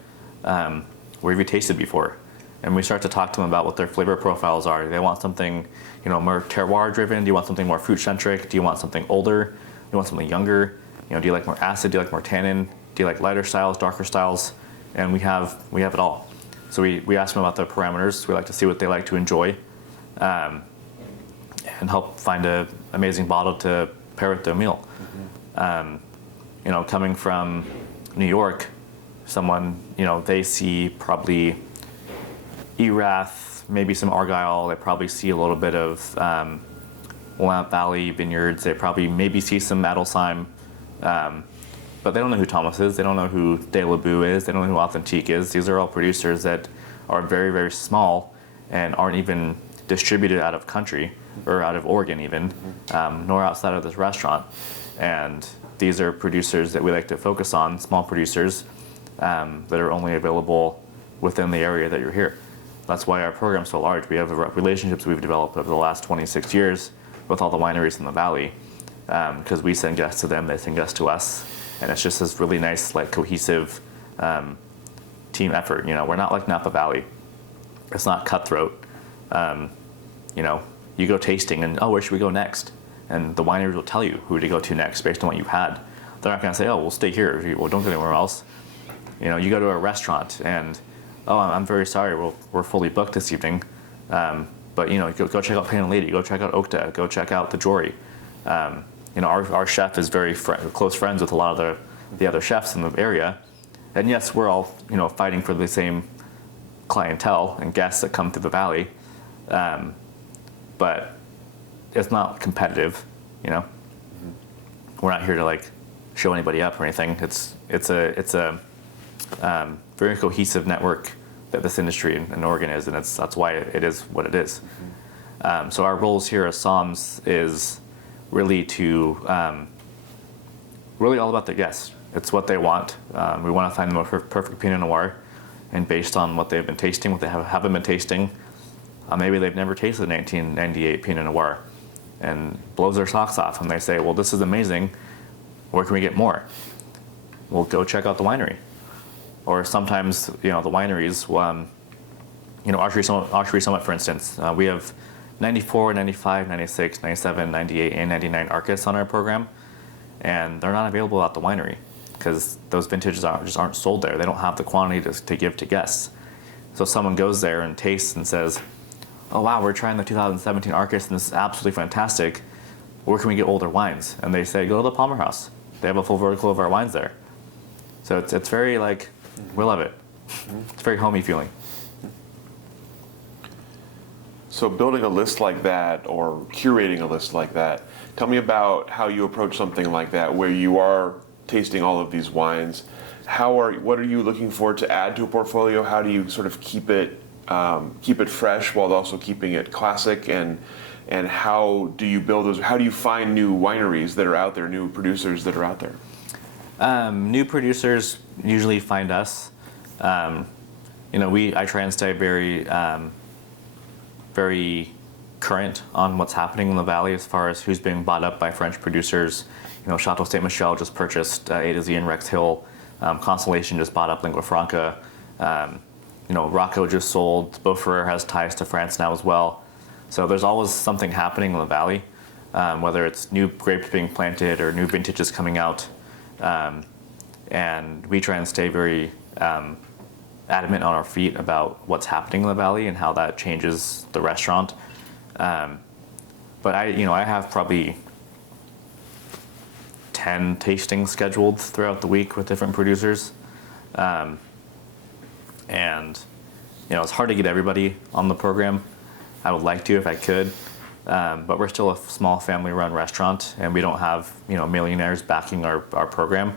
Where have you tasted before? And we start to talk to them about what their flavor profiles are. Do they want something, more terroir driven? Do you want something more fruit centric? Do you want something older? Do you want something younger? Do you like more acid? Do you like more tannin? Do you like lighter styles, darker styles? And we have it all. So we ask them about their parameters. We like to see what they like to enjoy, and help find an amazing bottle to pair with their meal. Coming from New York, someone, they see probably Erath, maybe some Argyle. They probably see a little bit of Willamette Valley vineyards. They probably maybe see some Adelsheim, but they don't know who Thomas is. They don't know who De La Boue is. They don't know who Authentique is. These are all producers that are very, very small and aren't even distributed out of country or out of Oregon even, nor outside of this restaurant. And these are producers that we like to focus on, small producers that are only available within the area that you're here. That's why our program's so large. We have relationships we've developed over the last 26 years with all the wineries in the valley, because we send guests to them, they send guests to us, and it's just this really nice, cohesive team effort. We're not like Napa Valley. It's not cutthroat. You go tasting and, where should we go next? And the wineries will tell you who to go to next based on what you've had. They're not going to say, we'll stay here. Well, don't go anywhere else. You go to a restaurant and, I'm very sorry, we're fully booked this evening. But go check out Painted Lady, go check out Okta, go check out the Jory. Our chef is very close friends with a lot of the other chefs in the area. And yes, we're all, fighting for the same clientele and guests that come through the valley. But it's not competitive, We're not here to show anybody up or anything. It's a very cohesive network that this industry in Oregon is, and that's why it is what it is. So our roles here as Somms is really to really all about the guests. It's what they want. We want to find the most perfect Pinot Noir, and based on what they've been tasting, what they haven't been tasting, maybe they've never tasted 1998 Pinot Noir, and blows their socks off, and they say, well, this is amazing. Where can we get more? We'll go check out the winery. Or sometimes, the wineries, Archery Summit, for instance, we have 94, 95, 96, 97, 98, and 99 Arcus on our program, and they're not available at the winery because those vintages just aren't sold there. They don't have the quantity to give to guests. So someone goes there and tastes and says, oh wow, we're trying the 2017 Arcus and this is absolutely fantastic. Where can we get older wines? And they say, go to the Palmer House. They have a full vertical of our wines there. So it's very we love it. It's very homey feeling. So building a list like that or curating a list like that, tell me about how you approach something like that where you are tasting all of these wines. What are you looking for to add to a portfolio? How do you sort of keep it fresh while also keeping it classic, and how do you build those? How do you find new wineries that are out there, new producers that are out there? New producers usually find us. I try and stay very, very current on what's happening in the valley as far as who's being bought up by French producers. Chateau Ste. Michelle just purchased A to Z in Rex Hill. Constellation just bought up Lingua Franca. Rocco just sold. Beaufort has ties to France now as well. So there's always something happening in the valley, whether it's new grapes being planted or new vintages coming out. And we try and stay very adamant on our feet about what's happening in the valley and how that changes the restaurant. But I have probably 10 tastings scheduled throughout the week with different producers. And, it's hard to get everybody on the program. I would like to if I could, but we're still a small family-run restaurant, and we don't have, millionaires backing our program.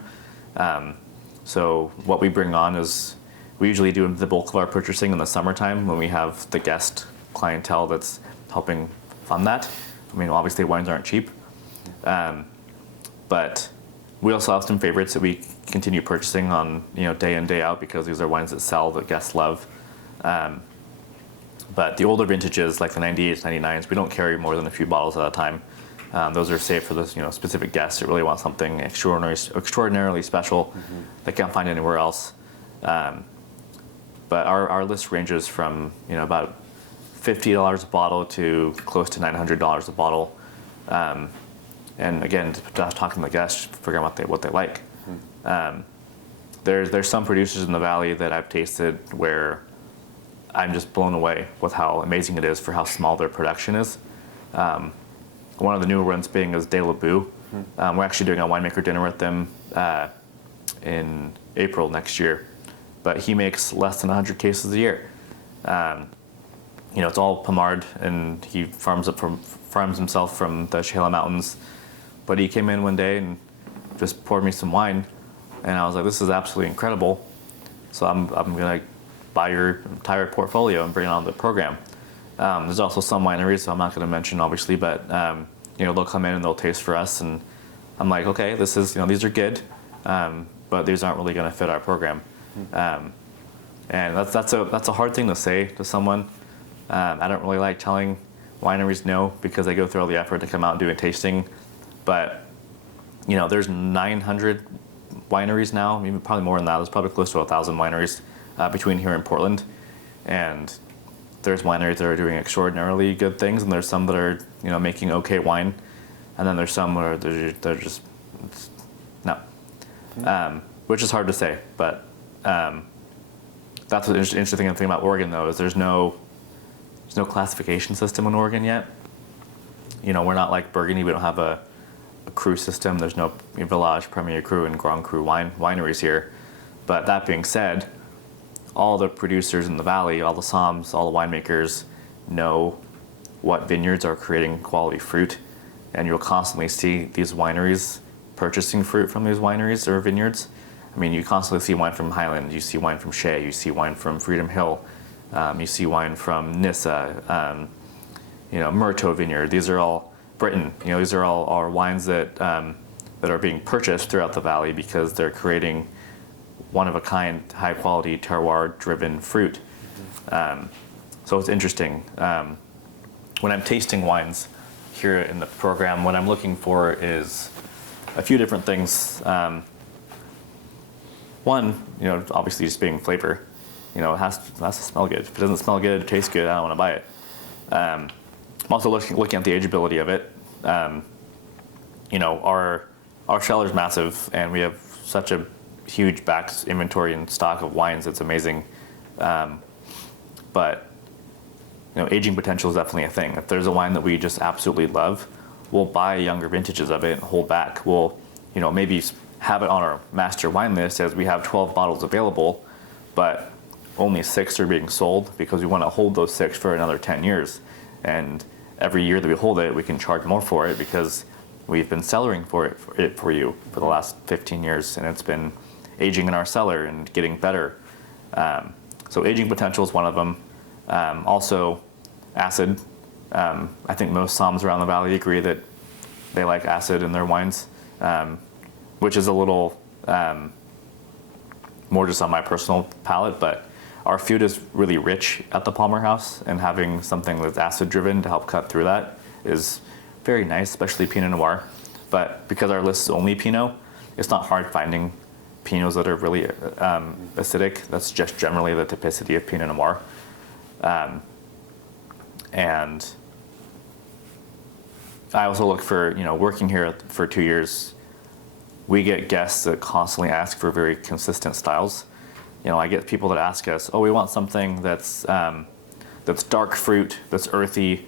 So what we bring on is we usually do the bulk of our purchasing in the summertime when we have the guest clientele that's helping fund that. I mean, obviously wines aren't cheap, but we also have some favorites that we continue purchasing on, day in, day out, because these are wines that sell, that guests love. But the older vintages, like the 98s, 99s, we don't carry more than a few bottles at a time. Those are saved for this, specific guests that really want something extraordinarily special they can't find anywhere else. But our list ranges from, about $50 a bottle to close to $900 a bottle. And again, just talking to the guests, figuring out what they like. There's some producers in the valley that I've tasted where I'm just blown away with how amazing it is for how small their production is. One of the newer ones being is De La Boo. We're actually doing a winemaker dinner with them in April next year, but he makes less than 100 cases a year. It's all Pomard, and he farms himself from the Chehala Mountains. But he came in one day and just poured me some wine, and I was like, "This is absolutely incredible." So I'm gonna buy your entire portfolio and bring it on the program. There's also some wineries, so I'm not going to mention obviously, but they'll come in and they'll taste for us, and I'm like, okay, this is these are good, but these aren't really going to fit our program. And that's a hard thing to say to someone. I don't really like telling wineries no, because they go through all the effort to come out and do a tasting. But there's 900 wineries now, even probably more than that. There's probably close to 1,000 wineries between here and Portland, and there's wineries that are doing extraordinarily good things, and there's some that are making okay wine, and then there's some where they're just no, which is hard to say. But that's the interesting thing about Oregon, though, is there's no classification system in Oregon yet. We're not like Burgundy. We don't have a cru system. There's no Village, Premier Cru, and Grand Cru wineries here. But that being said, all the producers in the valley, all the somms, all the winemakers know what vineyards are creating quality fruit, and you'll constantly see these wineries purchasing fruit from these wineries or vineyards. I mean, you constantly see wine from Highland, you see wine from Shea, you see wine from Freedom Hill, you see wine from Nissa, Murto Vineyard. These are all Britain. These are all our wines that are being purchased throughout the valley because they're creating one-of-a-kind, high-quality, terroir-driven fruit. So it's interesting. When I'm tasting wines here in the program, what I'm looking for is a few different things. One, obviously just being flavor. It has to smell good. If it doesn't smell good, it tastes good, I don't want to buy it. I'm also looking at the ageability of it. Our cellar's massive, and we have such a huge back inventory and stock of wines. It's amazing. But aging potential is definitely a thing. If there's a wine that we just absolutely love, we'll buy younger vintages of it and hold back. We'll maybe have it on our master wine list as we have 12 bottles available, but only 6 are being sold because we want to hold those 6 for another 10 years. And every year that we hold it, we can charge more for it because we've been cellaring it for you for the last 15 years, and it's been aging in our cellar and getting better. So aging potential is one of them. Also, acid. I think most somms around the valley agree that they like acid in their wines, which is a little more just on my personal palate, but our food is really rich at the Palmer House, and having something that's acid driven to help cut through that is very nice, especially Pinot Noir. But because our list is only Pinot, it's not hard finding Pinots that are really acidic. That's just generally the typicity of Pinot Noir. And I also look for, working here for 2 years, we get guests that constantly ask for very consistent styles. I get people that ask us, we want something that's dark fruit, that's earthy.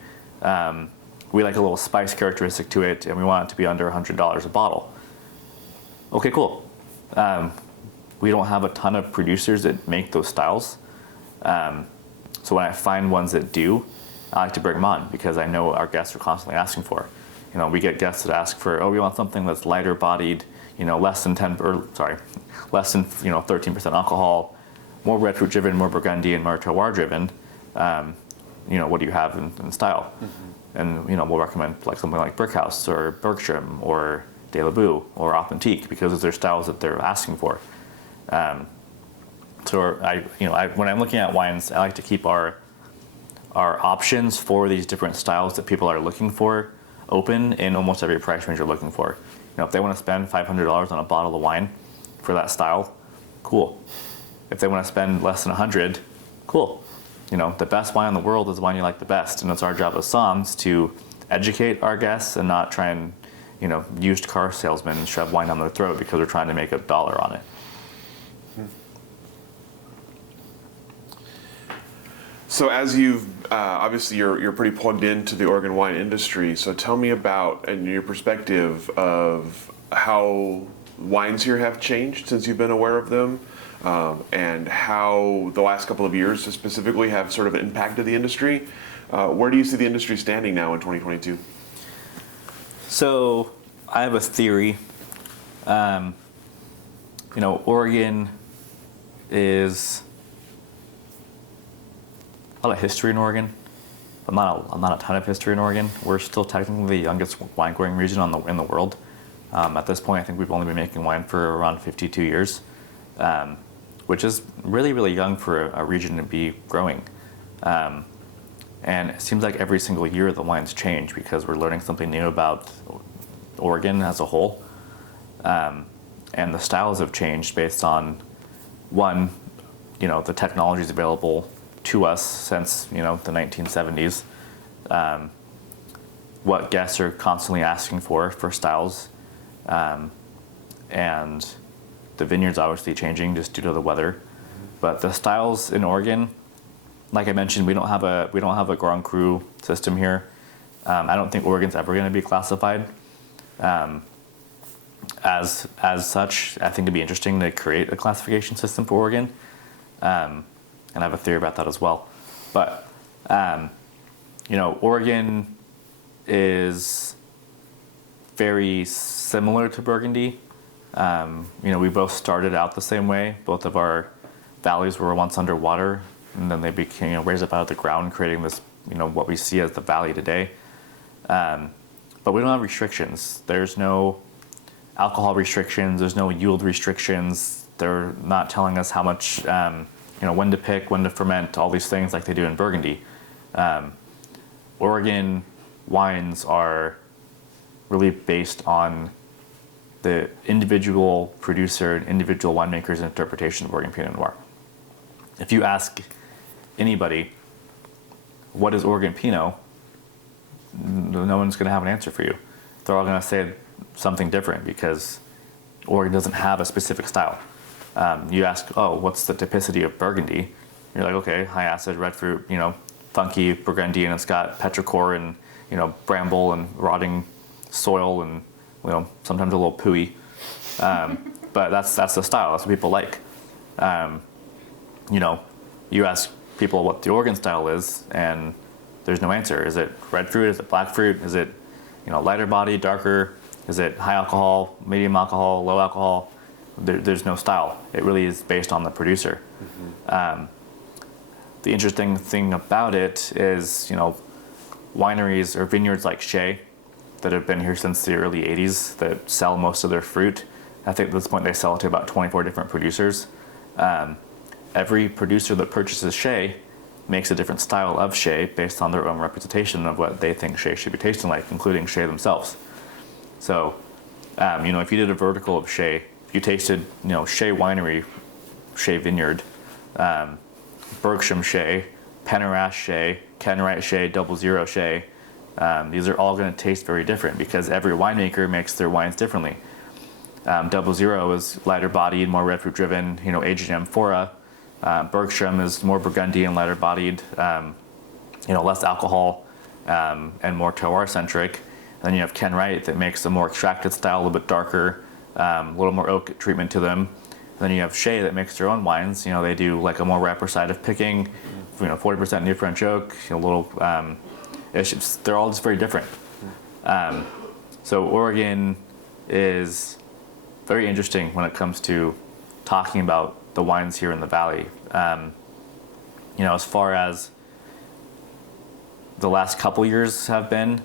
We like a little spice characteristic to it, and we want it to be under $100 a bottle. Okay, cool. we don't have a ton of producers that make those styles. So when I find ones that do, I like to bring them on because I know our guests are constantly asking for. We get guests that ask for, we want something that's lighter bodied, less than 13% alcohol, more red fruit driven, more Burgundy and more terroir driven. What do you have in style? And we'll recommend like something like Brickhouse or Bergstrom or De La Boue or Authentique because those are styles that they're asking for. So when I'm looking at wines, I like to keep our options for these different styles that people are looking for open in almost every price range you're looking for. If they want to spend $500 on a bottle of wine for that style, cool. If they want to spend less than $100, cool. The best wine in the world is the wine you like the best, and it's our job as somms to educate our guests and not try and, used car salesmen shove wine down their throat because we're trying to make $1 on it. So as you've obviously you're pretty plugged into the Oregon wine industry. So tell me about and your perspective of how wines here have changed since you've been aware of them, and how the last couple of years specifically have sort of impacted the industry. Where do you see the industry standing now in 2022? So I have a theory. Oregon is a lot of history in Oregon, but not a ton of history in Oregon. We're still technically the youngest wine growing region in the world. At this point, I think we've only been making wine for around 52 years, which is really, really young for a region to be growing. And it seems like every single year the wines change because we're learning something new about Oregon as a whole. And the styles have changed based on, one, the technologies available to us since the 1970s, what guests are constantly asking for styles, and the vineyards obviously changing just due to the weather. But the styles in Oregon, like I mentioned, we don't have a Grand Cru system here. I don't think Oregon's ever going to be classified as such. I think it'd be interesting to create a classification system for Oregon. And I have a theory about that as well. But, Oregon is very similar to Burgundy. We both started out the same way. Both of our valleys were once underwater, and then they became raised up out of the ground, creating this, what we see as the valley today. But we don't have restrictions. There's no alcohol restrictions. There's no yield restrictions. They're not telling us how much, when to pick, when to ferment, all these things like they do in Burgundy. Oregon wines are really based on the individual producer and individual winemaker's interpretation of Oregon Pinot Noir. If you ask anybody, what is Oregon Pinot? No one's going to have an answer for you. They're all going to say something different because Oregon doesn't have a specific style. You ask, what's the typicity of Burgundy? You're like, okay, high acid, red fruit, funky Burgundy, and it's got petrichor and, bramble and rotting soil and, sometimes a little pooey. But that's the style. That's what people like. You ask people what the Oregon style is, and there's no answer. Is it red fruit? Is it black fruit? Is it, lighter body, darker? Is it high alcohol, medium alcohol, low alcohol? There's no style. It really is based on the producer. Mm-hmm. The interesting thing about it is, wineries or vineyards like Shea that have been here since the early 80s that sell most of their fruit. I think at this point they sell it to about 24 different producers. Every producer that purchases Shea makes a different style of Shea based on their own representation of what they think Shea should be tasting like, including Shea themselves. So, if you did a vertical of Shea, if you tasted, Shea Winery, Shea Vineyard, Bergstrom Shea, Penerash Shea, Kenwright Shea, 00 Shea, these are all going to taste very different because every winemaker makes their wines differently. 00 is lighter bodied, more red fruit driven, aged in amphora. Bergstrom is more Burgundy and lighter bodied, less alcohol, and more terroir centric. And then you have Kenwright that makes a more extracted style, a little bit darker, a little more oak treatment to them. Then you have Shea that makes their own wines. They do like a more rapper side of picking, 40% New French oak, a little. They're all just very different. So Oregon is very interesting when it comes to talking about the wines here in the valley. As far as the last couple years have been,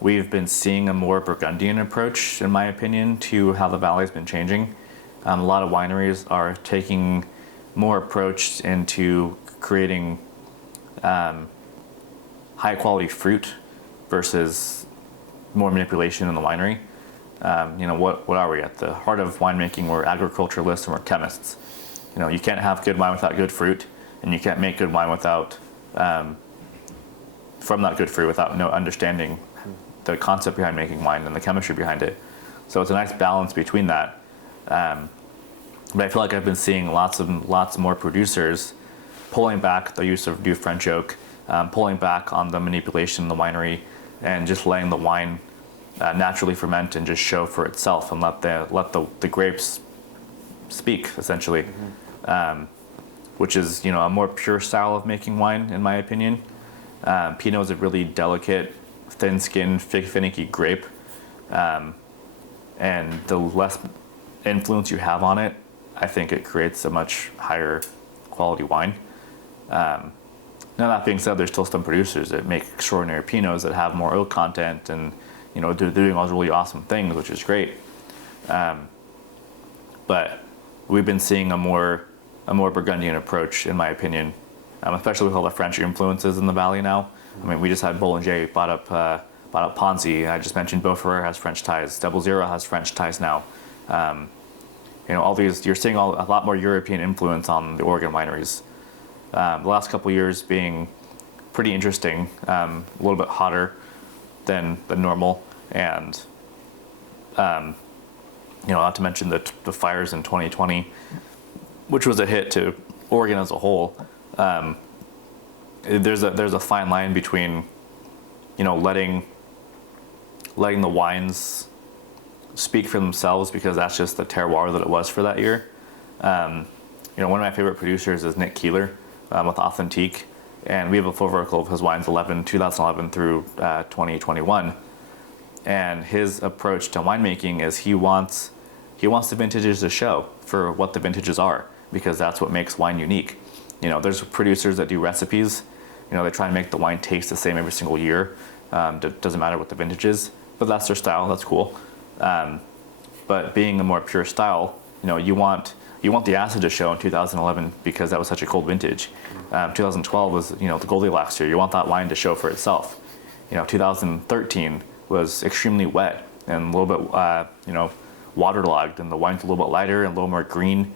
we've been seeing a more Burgundian approach, in my opinion, to how the valley's been changing. A lot of wineries are taking more approach into creating high quality fruit versus more manipulation in the winery. What are we at the heart of winemaking? We're agriculturalists and we're chemists. You can't have good wine without good fruit, and you can't make good wine without from that good fruit without understanding the concept behind making wine and the chemistry behind it. So it's a nice balance between that. But I feel like I've been seeing lots more producers pulling back the use of new French oak, pulling back on the manipulation in the winery, and just letting the wine naturally ferment and just show for itself, and let the grapes speak, essentially. Which is a more pure style of making wine, in my opinion. Pinot is a really delicate, thin-skinned, finicky grape, and the less influence you have on it, I think it creates a much higher quality wine. Now that being said, there's still some producers that make extraordinary Pinots that have more oak content, and they're doing all these really awesome things, which is great. But we've been seeing a more Burgundian approach, in my opinion, especially with all the French influences in the valley now. I mean, we just had Bollinger bought up Ponzi. I just mentioned Beaufort has French ties. 00 has French ties now. All these, you're seeing a lot more European influence on the Oregon wineries. The last couple of years being pretty interesting, a little bit hotter than normal, and not to mention the fires in 2020, which was a hit to Oregon as a whole. There's a fine line between letting the wines speak for themselves, because that's just the terroir that it was for that year. One of my favorite producers is Nick Keeler with Authentique, and we have a full vertical of his wines 2011 through 2021. And his approach to winemaking is he wants the vintages to show for what the vintages are, because that's what makes wine unique. There's producers that do recipes. They try and make the wine taste the same every single year. Doesn't matter what the vintage is, but that's their style. That's cool. But being a more pure style, you want the acid to show in 2011 because that was such a cold vintage. 2012 was the Goldilocks year. You want that wine to show for itself. 2013 was extremely wet and a little bit waterlogged, and the wine's a little bit lighter and a little more green.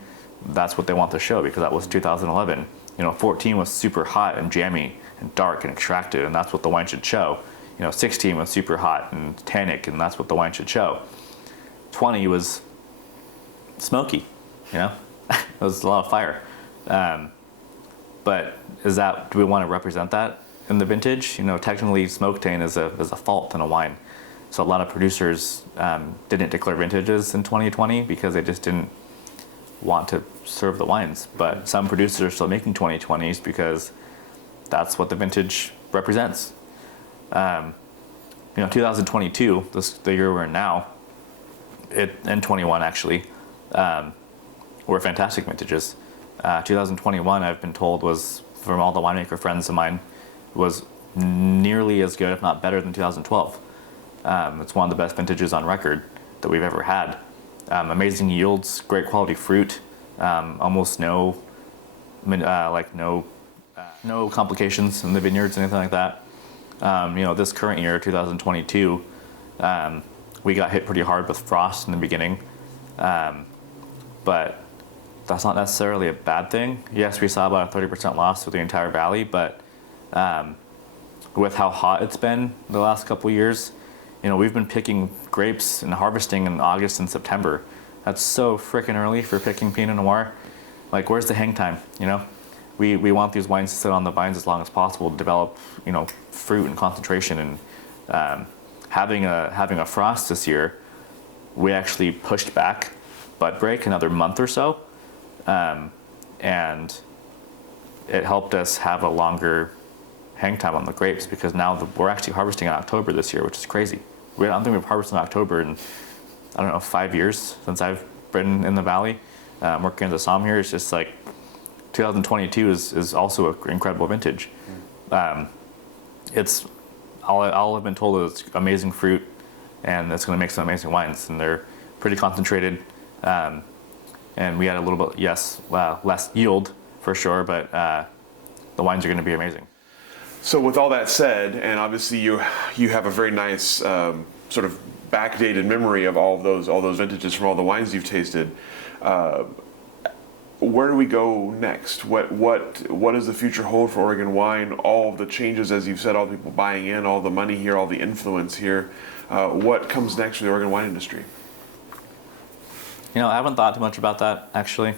That's what they want to show because that was 2011. 14 was super hot and jammy and dark and extracted, and that's what the wine should show. 16 was super hot and tannic, and that's what the wine should show. 20 was smoky, it was a lot of fire. But do we want to represent that in the vintage? Technically smoke taint is a fault in a wine. So a lot of producers didn't declare vintages in 2020 because they just didn't want to serve the wines. But some producers are still making 2020s because that's what the vintage represents. 2022, the year we're in now, and 21 actually, were fantastic vintages. 2021, I've been told, was, from all the winemaker friends of mine, was nearly as good, if not better, than 2012. It's one of the best vintages on record that we've ever had. Amazing yields, great quality fruit, almost no complications in the vineyards, anything like that. This current year, 2022, we got hit pretty hard with frost in the beginning, but that's not necessarily a bad thing. Yes, we saw about a 30% loss through the entire valley, but with how hot it's been the last couple years, we've been picking grapes and harvesting in August and September. That's so freaking early for picking Pinot Noir. Like, where's the hang time? We want these wines to sit on the vines as long as possible to develop, fruit and concentration. And having a frost this year, we actually pushed back bud break, another month or so. And it helped us have a longer hang time on the grapes, because now we're actually harvesting in October this year, which is crazy. I don't think we've harvested in October in, I don't know, 5 years since I've been in the valley. Working as a sommelier, it's just like 2022 is also an incredible vintage. It's all I've been told is it's amazing fruit, and it's going to make some amazing wines, and they're pretty concentrated. And we had a little bit, less yield for sure, but the wines are going to be amazing. So with all that said, and obviously you have a very nice sort of backdated memory of all those vintages from all the wines you've tasted. Where do we go next? What does the future hold for Oregon wine? All of the changes, as you've said, all the people buying in, all the money here, all the influence here. What comes next for the Oregon wine industry? You know, I haven't thought too much about that, actually.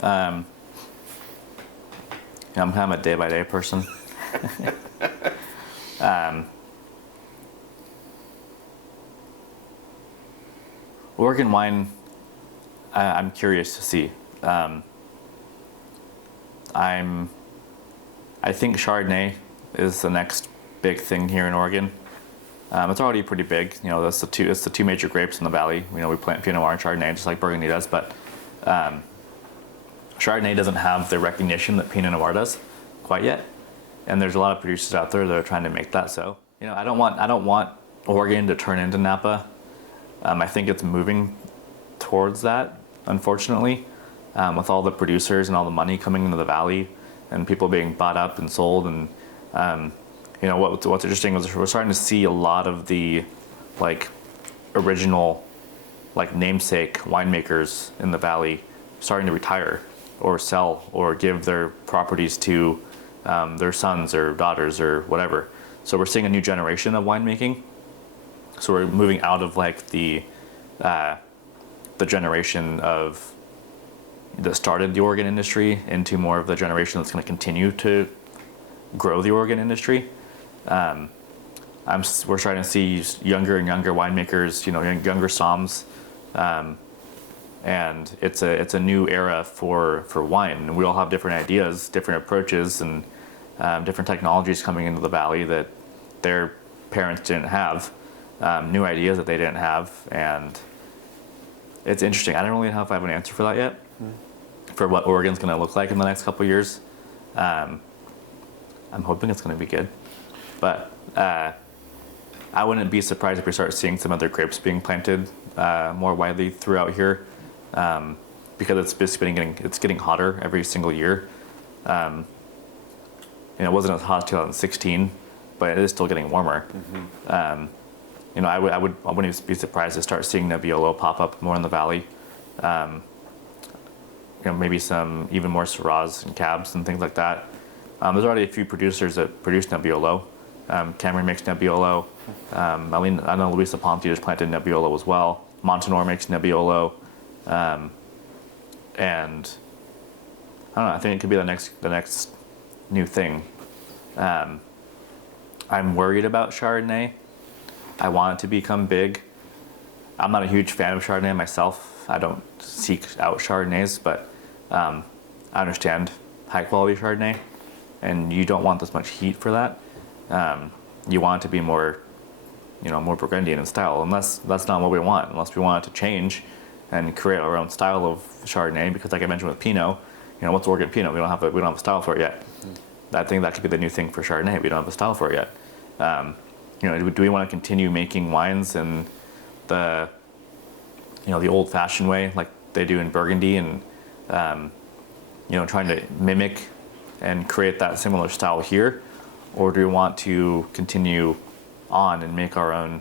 I'm kind of a day-by-day person. Oregon wine, I'm curious to see. I think Chardonnay is the next big thing here in Oregon. It's already pretty big. You know, it's the two major grapes in the valley. You know, we plant Pinot Noir and Chardonnay just like Burgundy does, but Chardonnay doesn't have the recognition that Pinot Noir does quite yet. And there's a lot of producers out there that are trying to make that so. You know, I don't want Oregon to turn into Napa. I think it's moving towards that, unfortunately, with all the producers and all the money coming into the valley and people being bought up and sold. And you know, what's interesting is we're starting to see a lot of the like original, like namesake winemakers in the valley starting to retire or sell or give their properties to their sons or daughters or whatever. So we're seeing a new generation of winemaking. So we're moving out of like the generation of that started the Oregon industry into more of the generation that's going to continue to grow the Oregon industry. We're starting to see younger and younger winemakers, you know, younger somms, and it's a new era for wine. And we all have different ideas, different approaches, and different technologies coming into the valley that their parents didn't have, new ideas that they didn't have, and it's interesting. I don't really know if I have an answer for that yet, for what Oregon's going to look like in the next couple of years. I'm hoping it's going to be good, but I wouldn't be surprised if we start seeing some other grapes being planted more widely throughout here, because it's getting hotter every single year. You know, it wasn't as hot as 2016, but it is still getting warmer. You know, I wouldn't even be surprised to start seeing Nebbiolo pop up more in the valley. You know, maybe some even more Syrahs and Cabs and things like that. There's already a few producers that produce Nebbiolo. Cameron makes Nebbiolo. I know Luisa Ponte just planted Nebbiolo as well. Montanore makes Nebbiolo. And I don't know, I think it could be the next new thing. I'm worried about Chardonnay. I want it to become big. I'm not a huge fan of Chardonnay myself. I don't seek out Chardonnays, but I understand high quality Chardonnay, and you don't want this much heat for that. You want it to be more, you know, more Burgundian in style, unless that's not what we want. Unless we want it to change and create our own style of Chardonnay, because like I mentioned with Pinot, you know, what's Oregon Pinot? We don't have a style for it yet. I think that could be the new thing for Chardonnay. We don't have a style for it yet. You know, do we want to continue making wines in the, you know, the old-fashioned way like they do in Burgundy, and you know, trying to mimic and create that similar style here, or do we want to continue on and make our own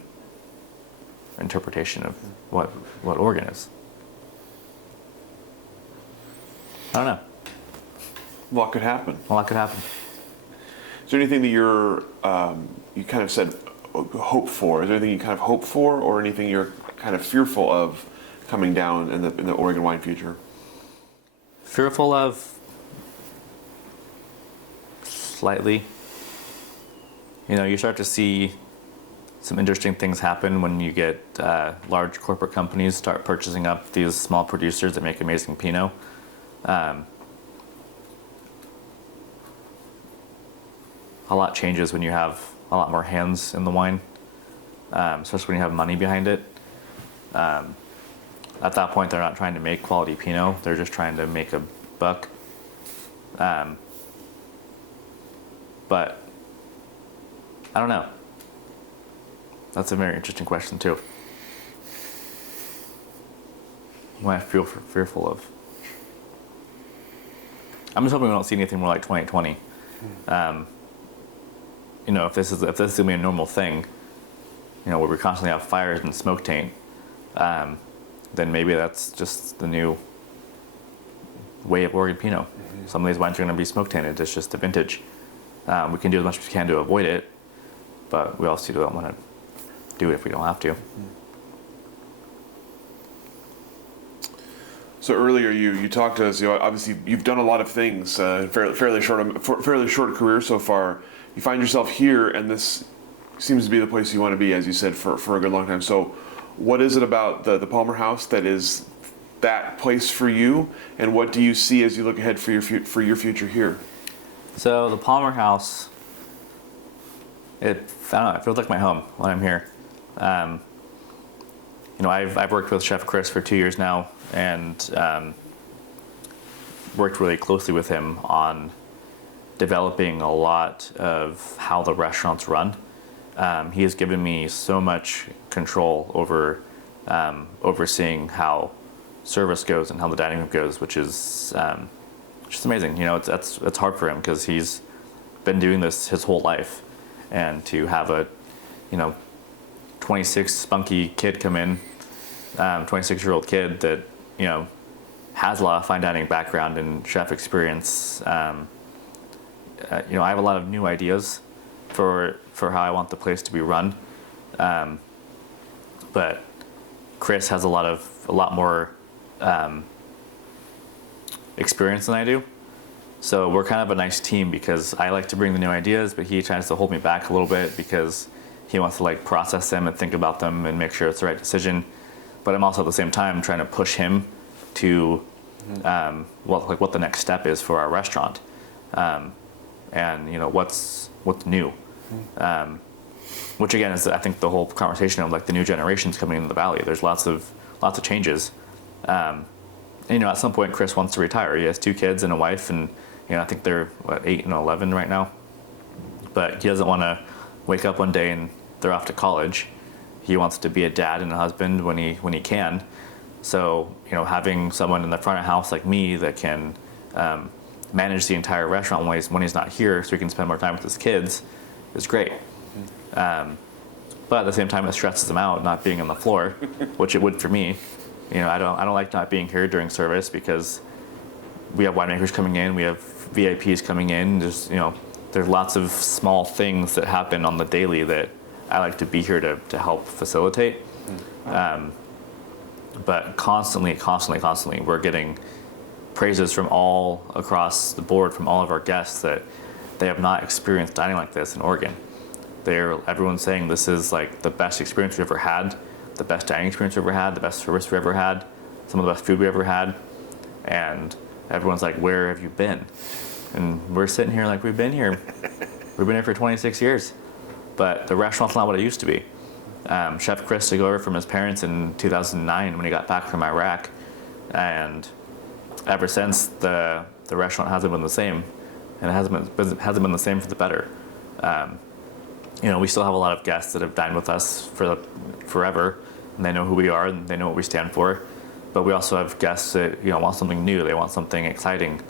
interpretation of what Oregon is? I don't know. A lot could happen. A lot could happen. Is there anything that you kind of said hope for? Is there anything you kind of hope for, or anything you're kind of fearful of coming down in the Oregon wine future? Fearful of? Slightly. You know, you start to see some interesting things happen when you get large corporate companies start purchasing up these small producers that make amazing Pinot. A lot changes when you have a lot more hands in the wine, especially when you have money behind it. At that point, they're not trying to make quality Pinot, they're just trying to make a buck. But I don't know. That's a very interesting question too. What I feel fearful of. I'm just hoping we don't see anything more like 2020. If this is gonna be a normal thing, where we constantly have fires and smoke taint, then maybe that's just the new way of Oregon Pinot. Some of these wines are going to be smoke tainted. It's just the vintage. We can do as much as we can to avoid it, but we also don't want to do it if we don't have to. So earlier you talked to us. Obviously you've done a lot of things. Fairly short career so far. You find yourself here, and this seems to be the place you want to be, as you said, for a good long time. So, what is it about the Palmer House that is that place for you, and what do you see as you look ahead for your future here? So the Palmer House, it feels like my home when I'm here. I've worked with Chef Chris for 2 years now, and worked really closely with him on developing a lot of how the restaurants run. He has given me so much control over overseeing how service goes and how the dining room goes, which is just amazing. It's hard for him because he's been doing this his whole life, and to have a 26 spunky kid come in, 26-year-old kid that has a lot of fine dining background and chef experience. I have a lot of new ideas for how I want the place to be run, but Chris has a lot more experience than I do. So we're kind of a nice team because I like to bring the new ideas, but he tries to hold me back a little bit because he wants to process them and think about them and make sure it's the right decision. But I'm also at the same time trying to push him to what the next step is for our restaurant, and what's new, which again is I think the whole conversation of the new generations coming into the valley. There's lots of changes. At some point Chris wants to retire. He has 2 kids and a wife, and I think they're 8 and 11 right now. But he doesn't want to wake up one day and they're off to college. He wants to be a dad and a husband when he can. So having someone in the front of house like me that can manage the entire restaurant when he's not here, so he can spend more time with his kids, is great. But at the same time, it stresses him out not being on the floor, which it would for me. I don't like not being here during service because we have winemakers coming in, we have VIPs coming in. There's lots of small things that happen on the daily that I like to be here to help facilitate. But constantly, we're getting praises from all across the board from all of our guests that they have not experienced dining like this in Oregon. Everyone's saying this is the best experience we've ever had, the best dining experience we've ever had, the best service we've ever had, some of the best food we've ever had, and everyone's like, where have you been? And we're sitting here we've been here for 26 years, but the restaurant's not what it used to be. Chef Chris took over from his parents in 2009 when he got back from Iraq, and ever since the restaurant hasn't been the same, and it hasn't been the same for the better. We still have a lot of guests that have dined with us for forever, and they know who we are and they know what we stand for. But we also have guests that want something new. They want something exciting.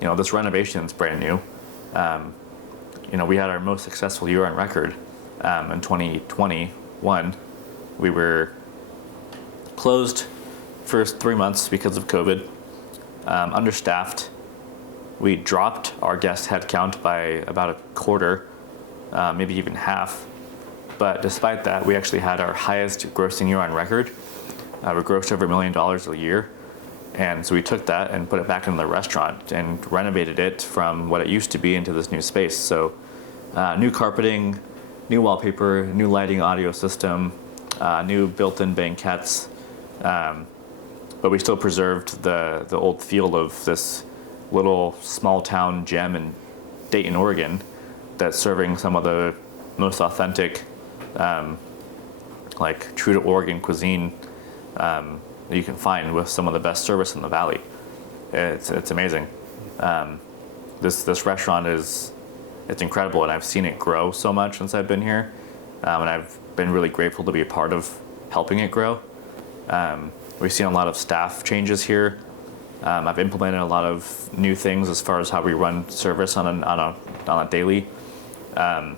This renovation is brand new. We had our most successful year on record in 2021. We were closed for 3 months because of COVID, understaffed. We dropped our guest head count by about a quarter, maybe even half. But despite that, we actually had our highest grossing year on record. We grossed over $1 million a year. And so we took that and put it back into the restaurant and renovated it from what it used to be into this new space. So new carpeting, new wallpaper, new lighting, audio system, new built-in banquettes, but we still preserved the old feel of this little small town gem in Dayton, Oregon, that's serving some of the most authentic, like true to Oregon cuisine that you can find, with some of the best service in the valley. It's amazing. This restaurant it's incredible, and I've seen it grow so much since I've been here, and I've been really grateful to be a part of helping it grow. We've seen a lot of staff changes here. I've implemented a lot of new things as far as how we run service on a daily. I've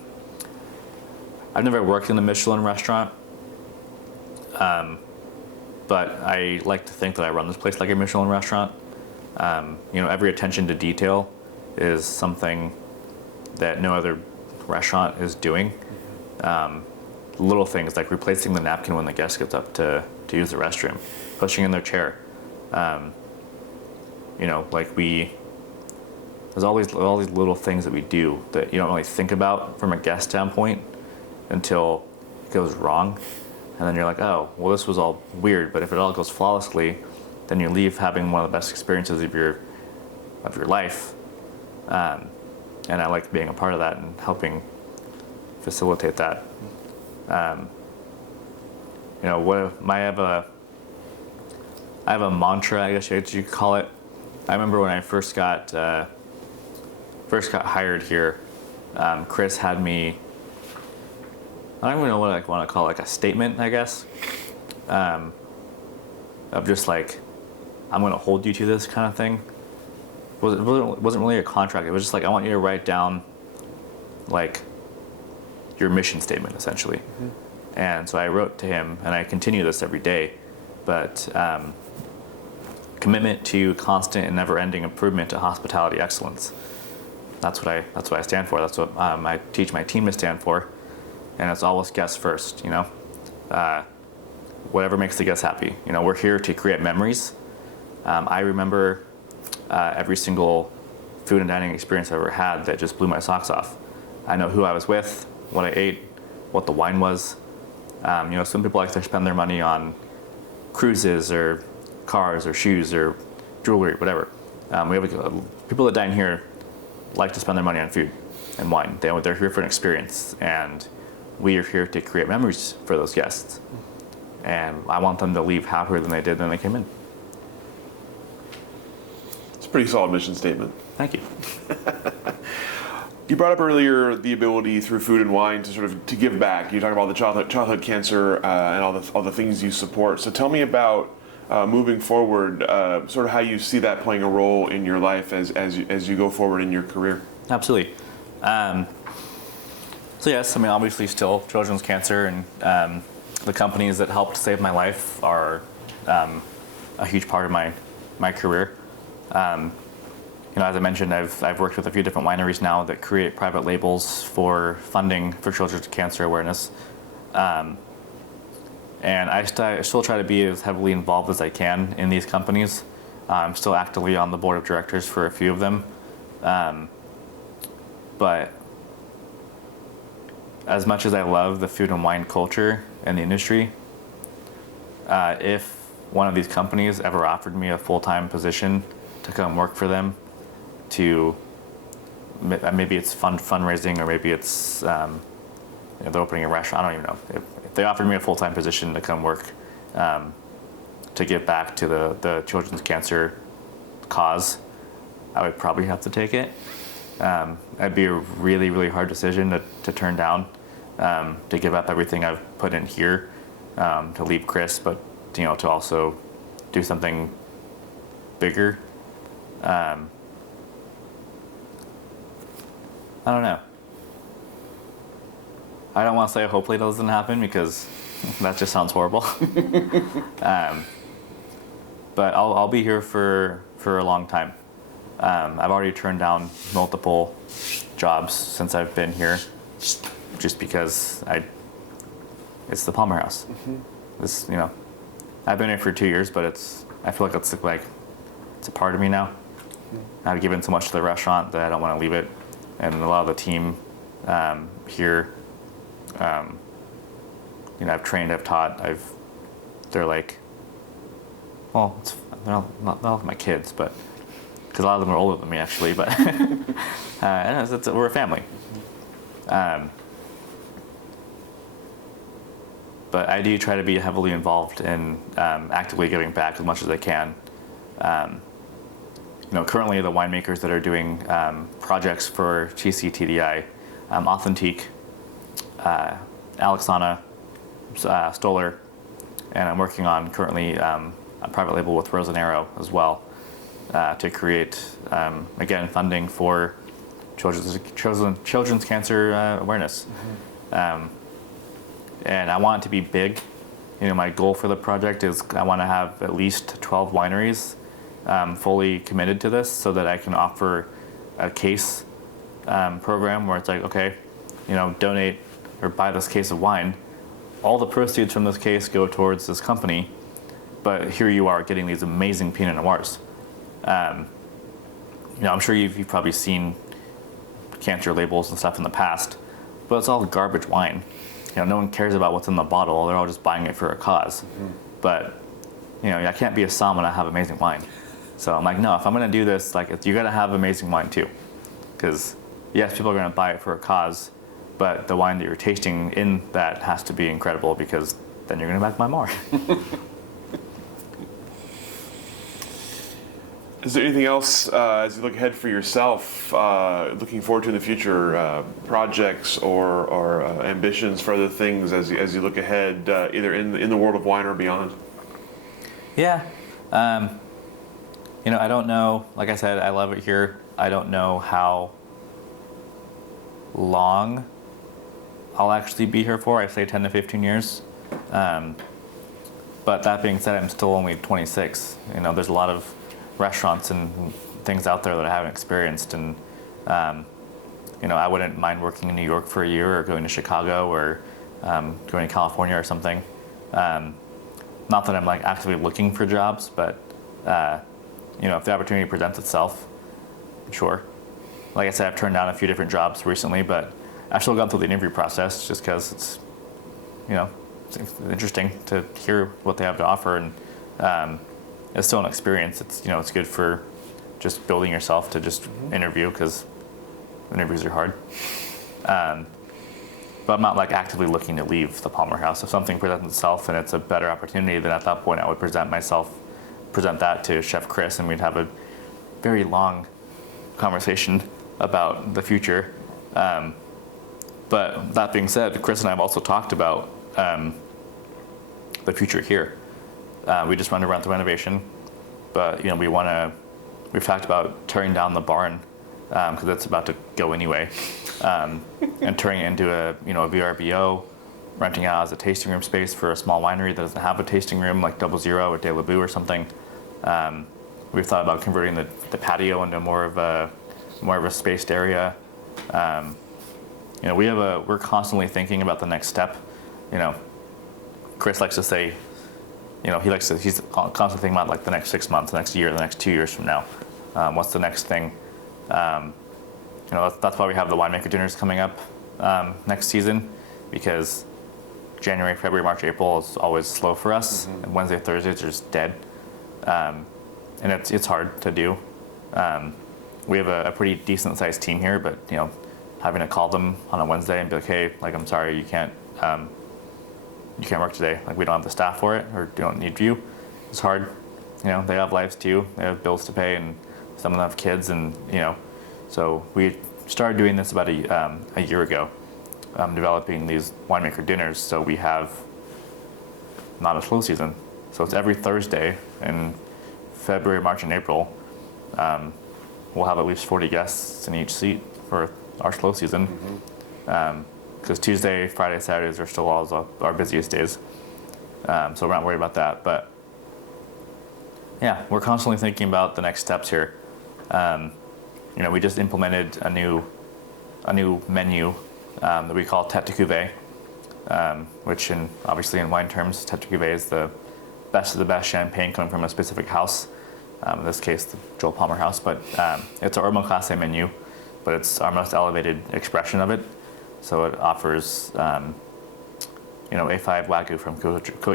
never worked in a Michelin restaurant, but I like to think that I run this place like a Michelin restaurant. Every attention to detail is something that no other restaurant is doing. Little things like replacing the napkin when the guest gets up to use the restroom, pushing in their chair. There's all these little things that we do that you don't really think about from a guest standpoint until it goes wrong. And then you're like, oh, well, this was all weird, but if it all goes flawlessly, then you leave having one of the best experiences of your life. And I like being a part of that and helping facilitate that. I have a mantra, I guess you could call it. I remember when I first got hired here, Chris had me, I don't even know what I want to call it, like a statement, I guess, of just like, I'm going to hold you to this kind of thing. It wasn't really a contract. It was just like, I want you to write down like your mission statement, essentially. Mm-hmm. And so I wrote to him, and I continue this every day, but commitment to constant and never-ending improvement to hospitality excellence. That's what I stand for. That's what I teach my team to stand for, and it's always guests first. Whatever makes the guests happy. We're here to create memories. I remember every single food and dining experience I've ever had that just blew my socks off. I know who I was with, what I ate, what the wine was. Some people like to spend their money on cruises or cars or shoes or jewelry, whatever. We have people that dine here like to spend their money on food and wine. They're here for an experience, and we are here to create memories for those guests. And I want them to leave happier than they did when they came in. It's a pretty solid mission statement. Thank you. You brought up earlier the ability through food and wine to sort of to give back. You talk about the childhood cancer and all the things you support. So tell me about moving forward, sort of how you see that playing a role in your life as you go forward in your career. Absolutely. So yes, obviously still children's cancer, and the companies that helped save my life are a huge part of my career. As I mentioned, I've worked with a few different wineries now that create private labels for funding for children's cancer awareness. And I still try to be as heavily involved as I can in these companies. I'm still actively on the board of directors for a few of them. But as much as I love the food and wine culture and the industry, if one of these companies ever offered me a full-time position to come work for them, to maybe it's fundraising, or maybe it's they're opening a restaurant, I don't even know. If they offered me a full-time position to come work to give back to the children's cancer cause, I would probably have to take it. It'd be a really, really hard decision to turn down, to give up everything I've put in here, to leave Chris, but to also do something bigger. I don't know. I don't want to say hopefully it doesn't happen, because that just sounds horrible. But I'll be here for a long time. I've already turned down multiple jobs since I've been here, just because it's the Palmer House. Mm-hmm. I've been here for 2 years, but I feel like it's a part of me now. Mm-hmm. I've given so much to the restaurant that I don't want to leave it, and a lot of the team here I've trained, I've taught, they're like, well, they're not my kids, but because a lot of them are older than me actually, but we're a family. But I do try to be heavily involved in actively giving back as much as I can. Currently the winemakers that are doing projects for GCTDI, Authentique, Alexana, Stoller, and I'm working on currently a private label with Rosanero as well to create, again, funding for children's cancer awareness. And I want it to be big. My goal for the project is I want to have at least 12 wineries fully committed to this so that I can offer a case program where it's like, okay, donate or buy this case of wine. All the proceeds from this case go towards this company, but here you are getting these amazing Pinot Noirs. I'm sure you've probably seen cancer labels and stuff in the past, but it's all garbage wine. No one cares about what's in the bottle. They're all just buying it for a cause. But, I can't be a som and I have amazing wine. So I'm like, no, if I'm going to do this, you got to have amazing wine too. Because, yes, people are going to buy it for a cause, but the wine that you're tasting in that has to be incredible because then you're going to buy more. Is there anything else as you look ahead for yourself, looking forward to in the future, projects or ambitions for other things as you look ahead, either in the world of wine or beyond? Yeah. I don't know. Like I said, I love it here. I don't know how long I'll actually be here for. I say 10 to 15 years. But that being said, I'm still only 26. There's a lot of restaurants and things out there that I haven't experienced, and I wouldn't mind working in New York for a year or going to Chicago or going to California or something. Not that I'm actively looking for jobs, but if the opportunity presents itself, sure. Like I said, I've turned down a few different jobs recently, but I've still gone through the interview process just because it's interesting to hear what they have to offer, and it's still an experience. It's it's good for just building yourself to just interview because interviews are hard. But I'm not actively looking to leave the Palmer House. If something presents itself and it's a better opportunity, then at that point I would present that to Chef Chris, and we'd have a very long conversation about the future. But that being said, Chris and I have also talked about the future here. We just run around the renovation, but we've talked about tearing down the barn because it's about to go anyway, and turning it into a VRBO, renting out as a tasting room space for a small winery that doesn't have a tasting room like 00 or De La Boo or something. We've thought about converting the patio into more of a spaced area. We're constantly thinking about the next step. Chris likes to say, he's constantly thinking about the next 6 months, the next year, the next 2 years from now. What's the next thing? That's why we have the winemaker dinners coming up next season, because January, February, March, April is always slow for us, and Wednesday, Thursdays are just dead, and it's hard to do. We have a pretty decent sized team here, but having to call them on a Wednesday and be like, hey, I'm sorry, you can't work today. We don't have the staff for it, or don't need you. It's hard. They have lives too. They have bills to pay, and some of them have kids, and so we started doing this about a year ago, developing these winemaker dinners. So we have not a slow season. So it's every Thursday in February, March, and April. We'll have at least 40 guests in each seat for our slow season. Because Tuesday, Friday, Saturdays are still all our busiest days. So we're not worried about that. But yeah, we're constantly thinking about the next steps here. We just implemented a new menu that we call Tête de Cuvée, which obviously in wine terms, Tête de Cuvée is the best of the best champagne coming from a specific house. In this case, the Joel Palmer House. But it's our Urban Classe menu, but it's our most elevated expression of it. So it offers, A5 Wagyu from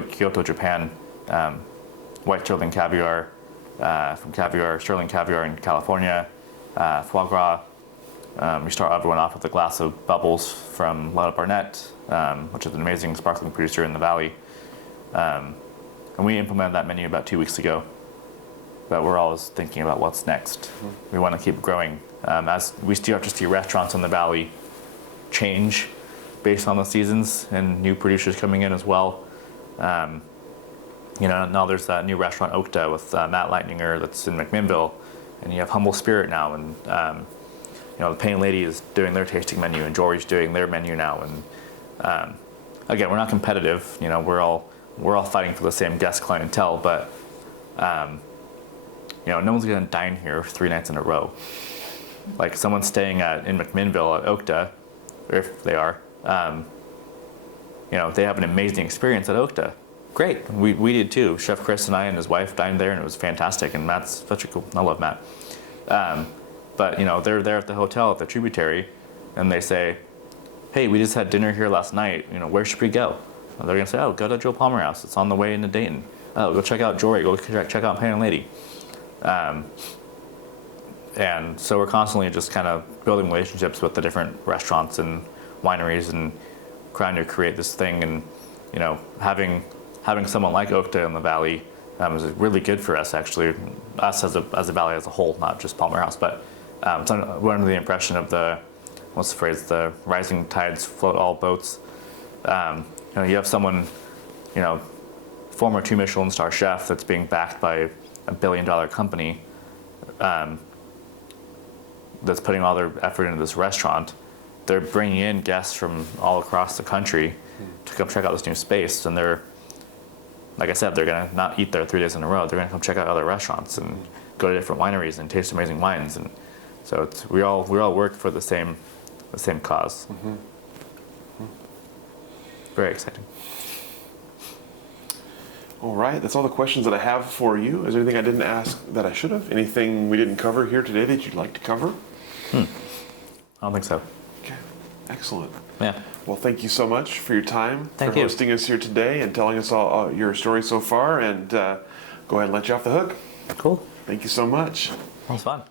Kyoto, Japan, white sterling caviar sterling caviar in California, foie gras. We start everyone off with a glass of bubbles from Lotta Barnett, which is an amazing sparkling producer in the valley. And we implemented that menu about 2 weeks ago. But we're always thinking about what's next. We want to keep growing. As we start to see restaurants in the valley change based on the seasons and new producers coming in as well. Now there's that new restaurant Okta with Matt Lightninger that's in McMinnville, and you have Humble Spirit now, and the Painted Lady is doing their tasting menu, and Jory's doing their menu now. And again, we're not competitive. We're all fighting for the same guest clientele, but no one's going to dine here 3 nights in a row. Like someone staying in McMinnville at Okta, or if they are, they have an amazing experience at Okta. Great, we did too. Chef Chris and I and his wife dined there, and it was fantastic. And Matt's such a cool. I love Matt. But they're there at the hotel at the Tributary, and they say, "Hey, we just had dinner here last night. Where should we go?" And they're gonna say, "Oh, go to Joe Palmer House. It's on the way into Dayton. Oh, go check out Jory. Go check out Painted Lady." And so we're constantly just kind of building relationships with the different restaurants and wineries and trying to create this thing. And having someone like Okta in the valley is really good for us, actually, us as a valley as a whole, not just Palmer House. But we're under the impression of the rising tides float all boats. You have someone, former 2 Michelin star chef that's being backed by a $1 billion company, that's putting all their effort into this restaurant. They're bringing in guests from all across the country to come check out this new space, and they're, like I said, they're gonna not eat there 3 days in a row. They're gonna come check out other restaurants and go to different wineries and taste amazing wines. And so we all work for the same cause. Very exciting. All right, that's all the questions that I have for you. Is there anything I didn't ask that I should have? Anything we didn't cover here today that you'd like to cover? I don't think so. Okay, excellent. Yeah. Well, thank you so much for your time, Thank for you. hosting us here today and telling us all your story so far. And go ahead and let you off the hook. Cool. Thank you so much. That was fun.